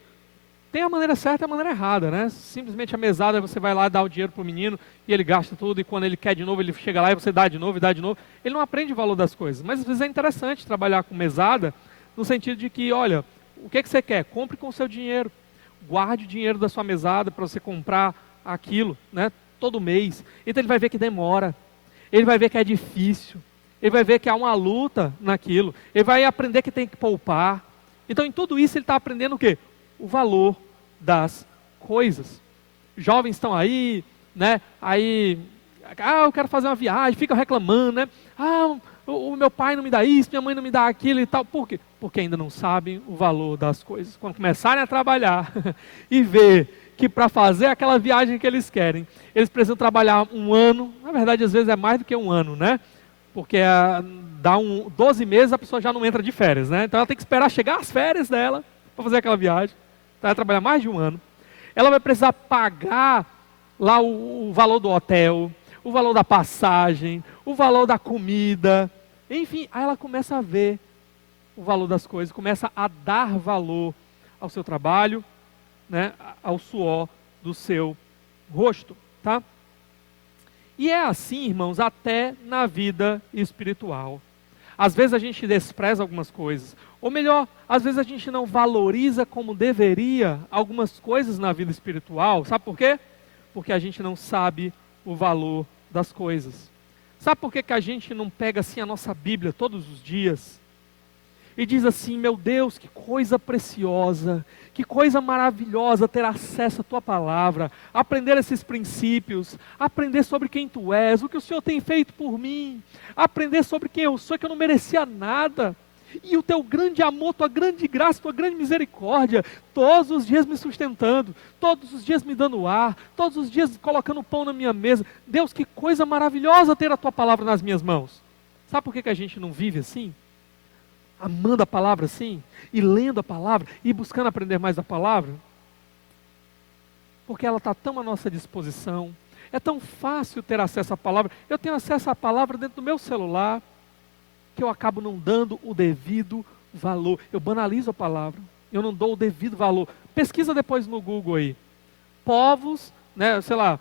Tem a maneira certa e a maneira errada, né? Simplesmente a mesada, você vai lá dar o dinheiro para o menino e ele gasta tudo, e quando ele quer de novo, ele chega lá e você dá de novo e dá de novo. Ele não aprende o valor das coisas. Mas às vezes é interessante trabalhar com mesada, no sentido de que, olha, o que você quer? Compre com o seu dinheiro. Guarde o dinheiro da sua mesada para você comprar aquilo, né, todo mês. Então ele vai ver que demora. Ele vai ver que é difícil. Ele vai ver que há uma luta naquilo. Ele vai aprender que tem que poupar. Então, em tudo isso, ele está aprendendo o quê? O valor das coisas. Jovens estão aí, né? Aí, eu quero fazer uma viagem, ficam reclamando, né? O meu pai não me dá isso, minha mãe não me dá aquilo e tal. Por quê? Porque ainda não sabem o valor das coisas. Quando começarem a trabalhar e ver que para fazer aquela viagem que eles querem, eles precisam trabalhar um ano, na verdade às vezes é mais do que um ano, né? Porque dá 12 meses a pessoa já não entra de férias, né? Então ela tem que esperar chegar as férias dela para fazer aquela viagem. Então ela vai trabalhar mais de um ano. Ela vai precisar pagar lá o valor do hotel, o valor da passagem, o valor da comida, enfim, aí ela começa a ver o valor das coisas, começa a dar valor ao seu trabalho, né, ao suor do seu rosto, tá? E é assim, irmãos, até na vida espiritual. Às vezes a gente despreza algumas coisas, ou melhor, às vezes a gente não valoriza como deveria algumas coisas na vida espiritual. Sabe por quê? Porque a gente não sabe o valor das coisas. Sabe por que a gente não pega assim a nossa Bíblia todos os dias e diz assim: meu Deus, que coisa preciosa, que coisa maravilhosa ter acesso à Tua Palavra, aprender esses princípios, aprender sobre quem Tu és, o que o Senhor tem feito por mim, aprender sobre quem eu sou, que eu não merecia nada, e o Teu grande amor, Tua grande graça, Tua grande misericórdia, todos os dias me sustentando, todos os dias me dando ar, todos os dias colocando pão na minha mesa. Deus, que coisa maravilhosa ter a Tua Palavra nas minhas mãos. Sabe por que a gente não vive assim? Amando a palavra assim, e lendo a palavra, e buscando aprender mais da palavra? Porque ela está tão à nossa disposição, é tão fácil ter acesso à palavra. Eu tenho acesso à palavra dentro do meu celular, que eu acabo não dando o devido valor. Eu banalizo a palavra, eu não dou o devido valor. Pesquisa depois no Google aí. Povos, né, sei lá,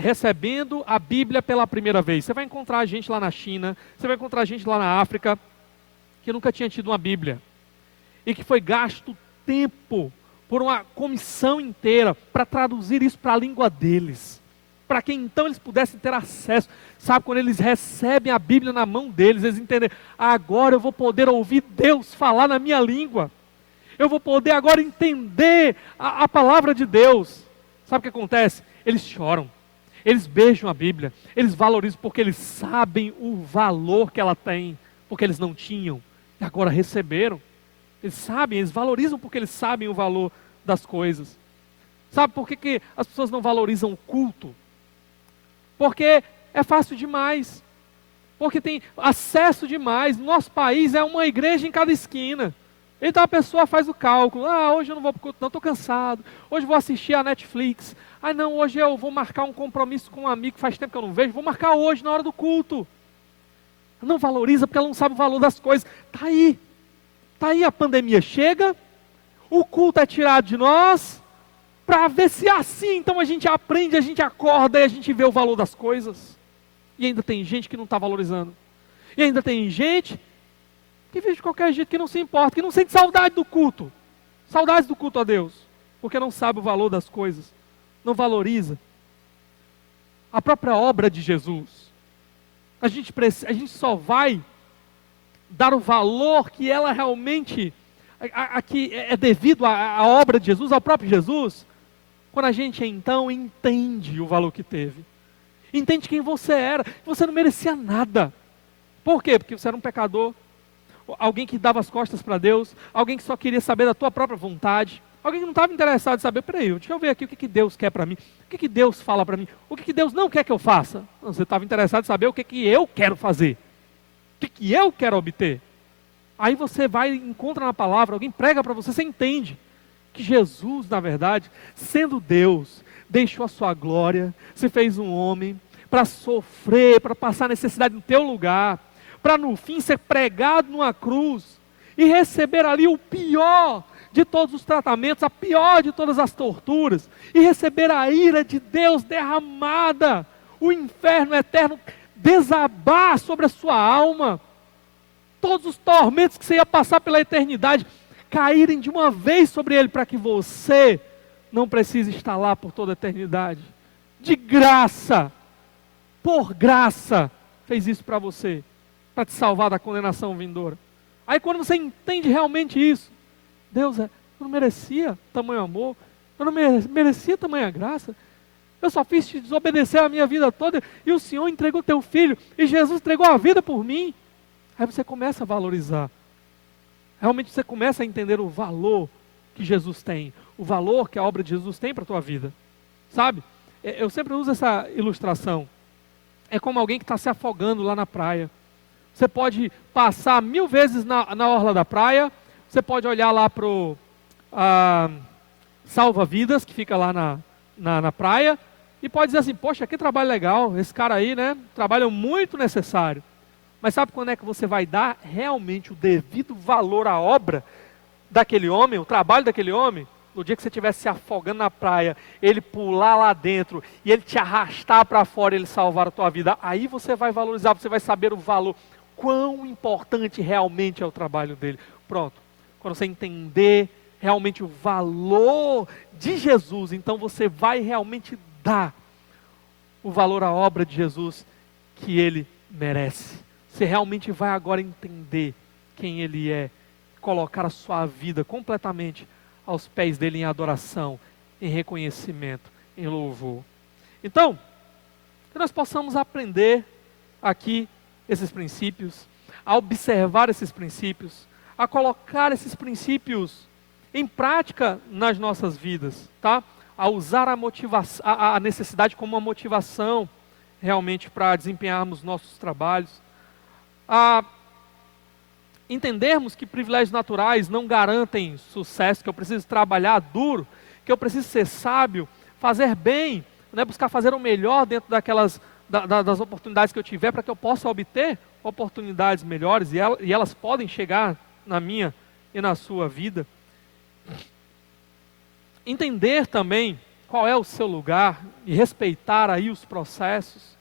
recebendo a Bíblia pela primeira vez. Você vai encontrar gente lá na China, você vai encontrar gente lá na África, que nunca tinha tido uma Bíblia. E que foi gasto tempo por uma comissão inteira para traduzir isso para a língua deles. Para que então eles pudessem ter acesso. Sabe, quando eles recebem a Bíblia na mão deles, eles entendem, agora eu vou poder ouvir Deus falar na minha língua. Eu vou poder agora entender a palavra de Deus. Sabe o que acontece? Eles choram, eles beijam a Bíblia, eles valorizam porque eles sabem o valor que ela tem, porque eles não tinham e agora receberam. Eles sabem, eles valorizam porque eles sabem o valor das coisas. Sabe por que as pessoas não valorizam o culto? Porque é fácil demais, porque tem acesso demais. No nosso país é uma igreja em cada esquina. Então a pessoa faz o cálculo, hoje eu não vou para o culto, não, estou cansado, hoje eu vou assistir a Netflix, não, hoje eu vou marcar um compromisso com um amigo que faz tempo que eu não vejo, vou marcar hoje na hora do culto. Não valoriza porque ela não sabe o valor das coisas. Está aí a pandemia chega, o culto é tirado de nós, para ver se assim, então a gente aprende, a gente acorda e a gente vê o valor das coisas. E ainda tem gente que não está valorizando. E ainda tem gente que vive de qualquer jeito, que não se importa, que não sente saudade do culto. Saudades do culto a Deus. Porque não sabe o valor das coisas. Não valoriza. A própria obra de Jesus. A gente só vai dar o valor que ela realmente, que é devido à obra de Jesus, ao próprio Jesus, quando a gente então entende o valor que teve. Entende quem você era. Você não merecia nada. Por quê? Porque você era um pecador. Alguém que dava as costas para Deus, alguém que só queria saber da tua própria vontade, alguém que não estava interessado em saber, peraí, deixa eu ver aqui o que Deus quer para mim, o que Deus fala para mim, o que Deus não quer que eu faça. Não, você estava interessado em saber o que eu quero fazer, o que eu quero obter. Aí você vai e encontra na palavra, alguém prega para você, você entende que Jesus, na verdade, sendo Deus, deixou a sua glória, se fez um homem, para sofrer, para passar necessidade no teu lugar, para no fim ser pregado numa cruz e receber ali o pior de todos os tratamentos, a pior de todas as torturas, e receber a ira de Deus derramada, o inferno eterno desabar sobre a sua alma, todos os tormentos que você ia passar pela eternidade, caírem de uma vez sobre ele, para que você não precise estar lá por toda a eternidade. De graça, por graça, fez isso para você, para te salvar da condenação vindoura. Aí quando você entende realmente isso, Deus, eu não merecia tamanho amor, eu não merecia tamanha graça, eu só fiz te desobedecer a minha vida toda, e o Senhor entregou teu filho, e Jesus entregou a vida por mim. Aí você começa a valorizar, realmente você começa a entender o valor que Jesus tem, o valor que a obra de Jesus tem para a tua vida, sabe? Eu sempre uso essa ilustração, é como alguém que está se afogando lá na praia. Você pode passar 1000 vezes na orla da praia, você pode olhar lá para o salva-vidas, que fica lá na praia, e pode dizer assim, poxa, que trabalho legal, esse cara aí, né, trabalho muito necessário. Mas sabe quando é que você vai dar realmente o devido valor à obra daquele homem, o trabalho daquele homem? No dia que você estiver se afogando na praia, ele pular lá dentro, e ele te arrastar para fora, ele salvar a tua vida, aí você vai valorizar, você vai saber o valor, quão importante realmente é o trabalho dele. Pronto, quando você entender realmente o valor de Jesus, então você vai realmente dar o valor à obra de Jesus que ele merece. Você realmente vai agora entender quem ele é, colocar a sua vida completamente aos pés dele em adoração, em reconhecimento, em louvor. Então, que nós possamos aprender aqui esses princípios, a observar esses princípios, a colocar esses princípios em prática nas nossas vidas, tá? A usar a necessidade como uma motivação realmente para desempenharmos nossos trabalhos, a entendermos que privilégios naturais não garantem sucesso, que eu preciso trabalhar duro, que eu preciso ser sábio, fazer bem, né, buscar fazer o melhor dentro das oportunidades que eu tiver para que eu possa obter oportunidades melhores, e elas podem chegar na minha e na sua vida. Entender também qual é o seu lugar e respeitar aí os processos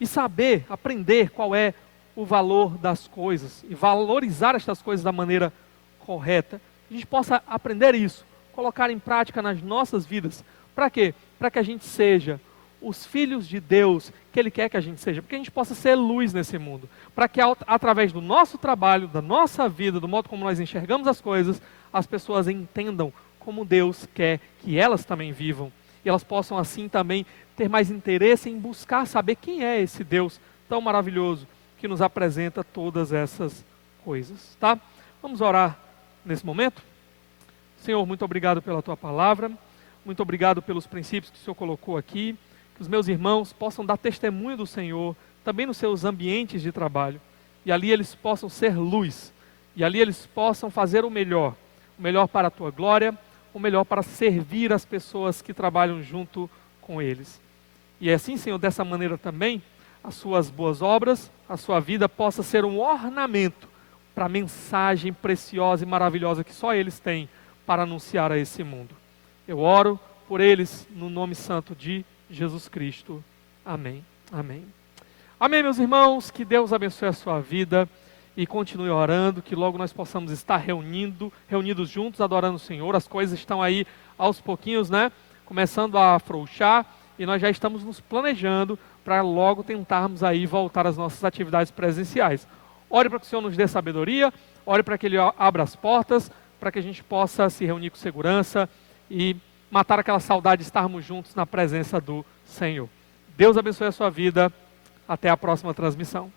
e saber, aprender qual é o valor das coisas e valorizar estas coisas da maneira correta. A gente possa aprender isso, colocar em prática nas nossas vidas. Para quê? Para que a gente seja os filhos de Deus que Ele quer que a gente seja, para que a gente possa ser luz nesse mundo, para que através do nosso trabalho, da nossa vida, do modo como nós enxergamos as coisas, as pessoas entendam como Deus quer que elas também vivam, e elas possam assim também ter mais interesse em buscar saber quem é esse Deus tão maravilhoso que nos apresenta todas essas coisas, tá? Vamos orar nesse momento? Senhor, muito obrigado pela Tua palavra, muito obrigado pelos princípios que o Senhor colocou aqui, que os meus irmãos possam dar testemunho do Senhor, também nos seus ambientes de trabalho, e ali eles possam ser luz, e ali eles possam fazer o melhor para a Tua glória, o melhor para servir as pessoas que trabalham junto com eles. E é assim, Senhor, dessa maneira também, as suas boas obras, a sua vida possa ser um ornamento para a mensagem preciosa e maravilhosa que só eles têm para anunciar a esse mundo. Eu oro por eles no nome santo de Jesus Cristo. Amém. Amém. Amém, meus irmãos, que Deus abençoe a sua vida e continue orando, que logo nós possamos estar reunidos juntos, adorando o Senhor. As coisas estão aí aos pouquinhos, né? Começando a afrouxar, e nós já estamos nos planejando para logo tentarmos aí voltar às nossas atividades presenciais. Ore para que o Senhor nos dê sabedoria, ore para que Ele abra as portas, para que a gente possa se reunir com segurança e matar aquela saudade de estarmos juntos na presença do Senhor. Deus abençoe a sua vida. Até a próxima transmissão.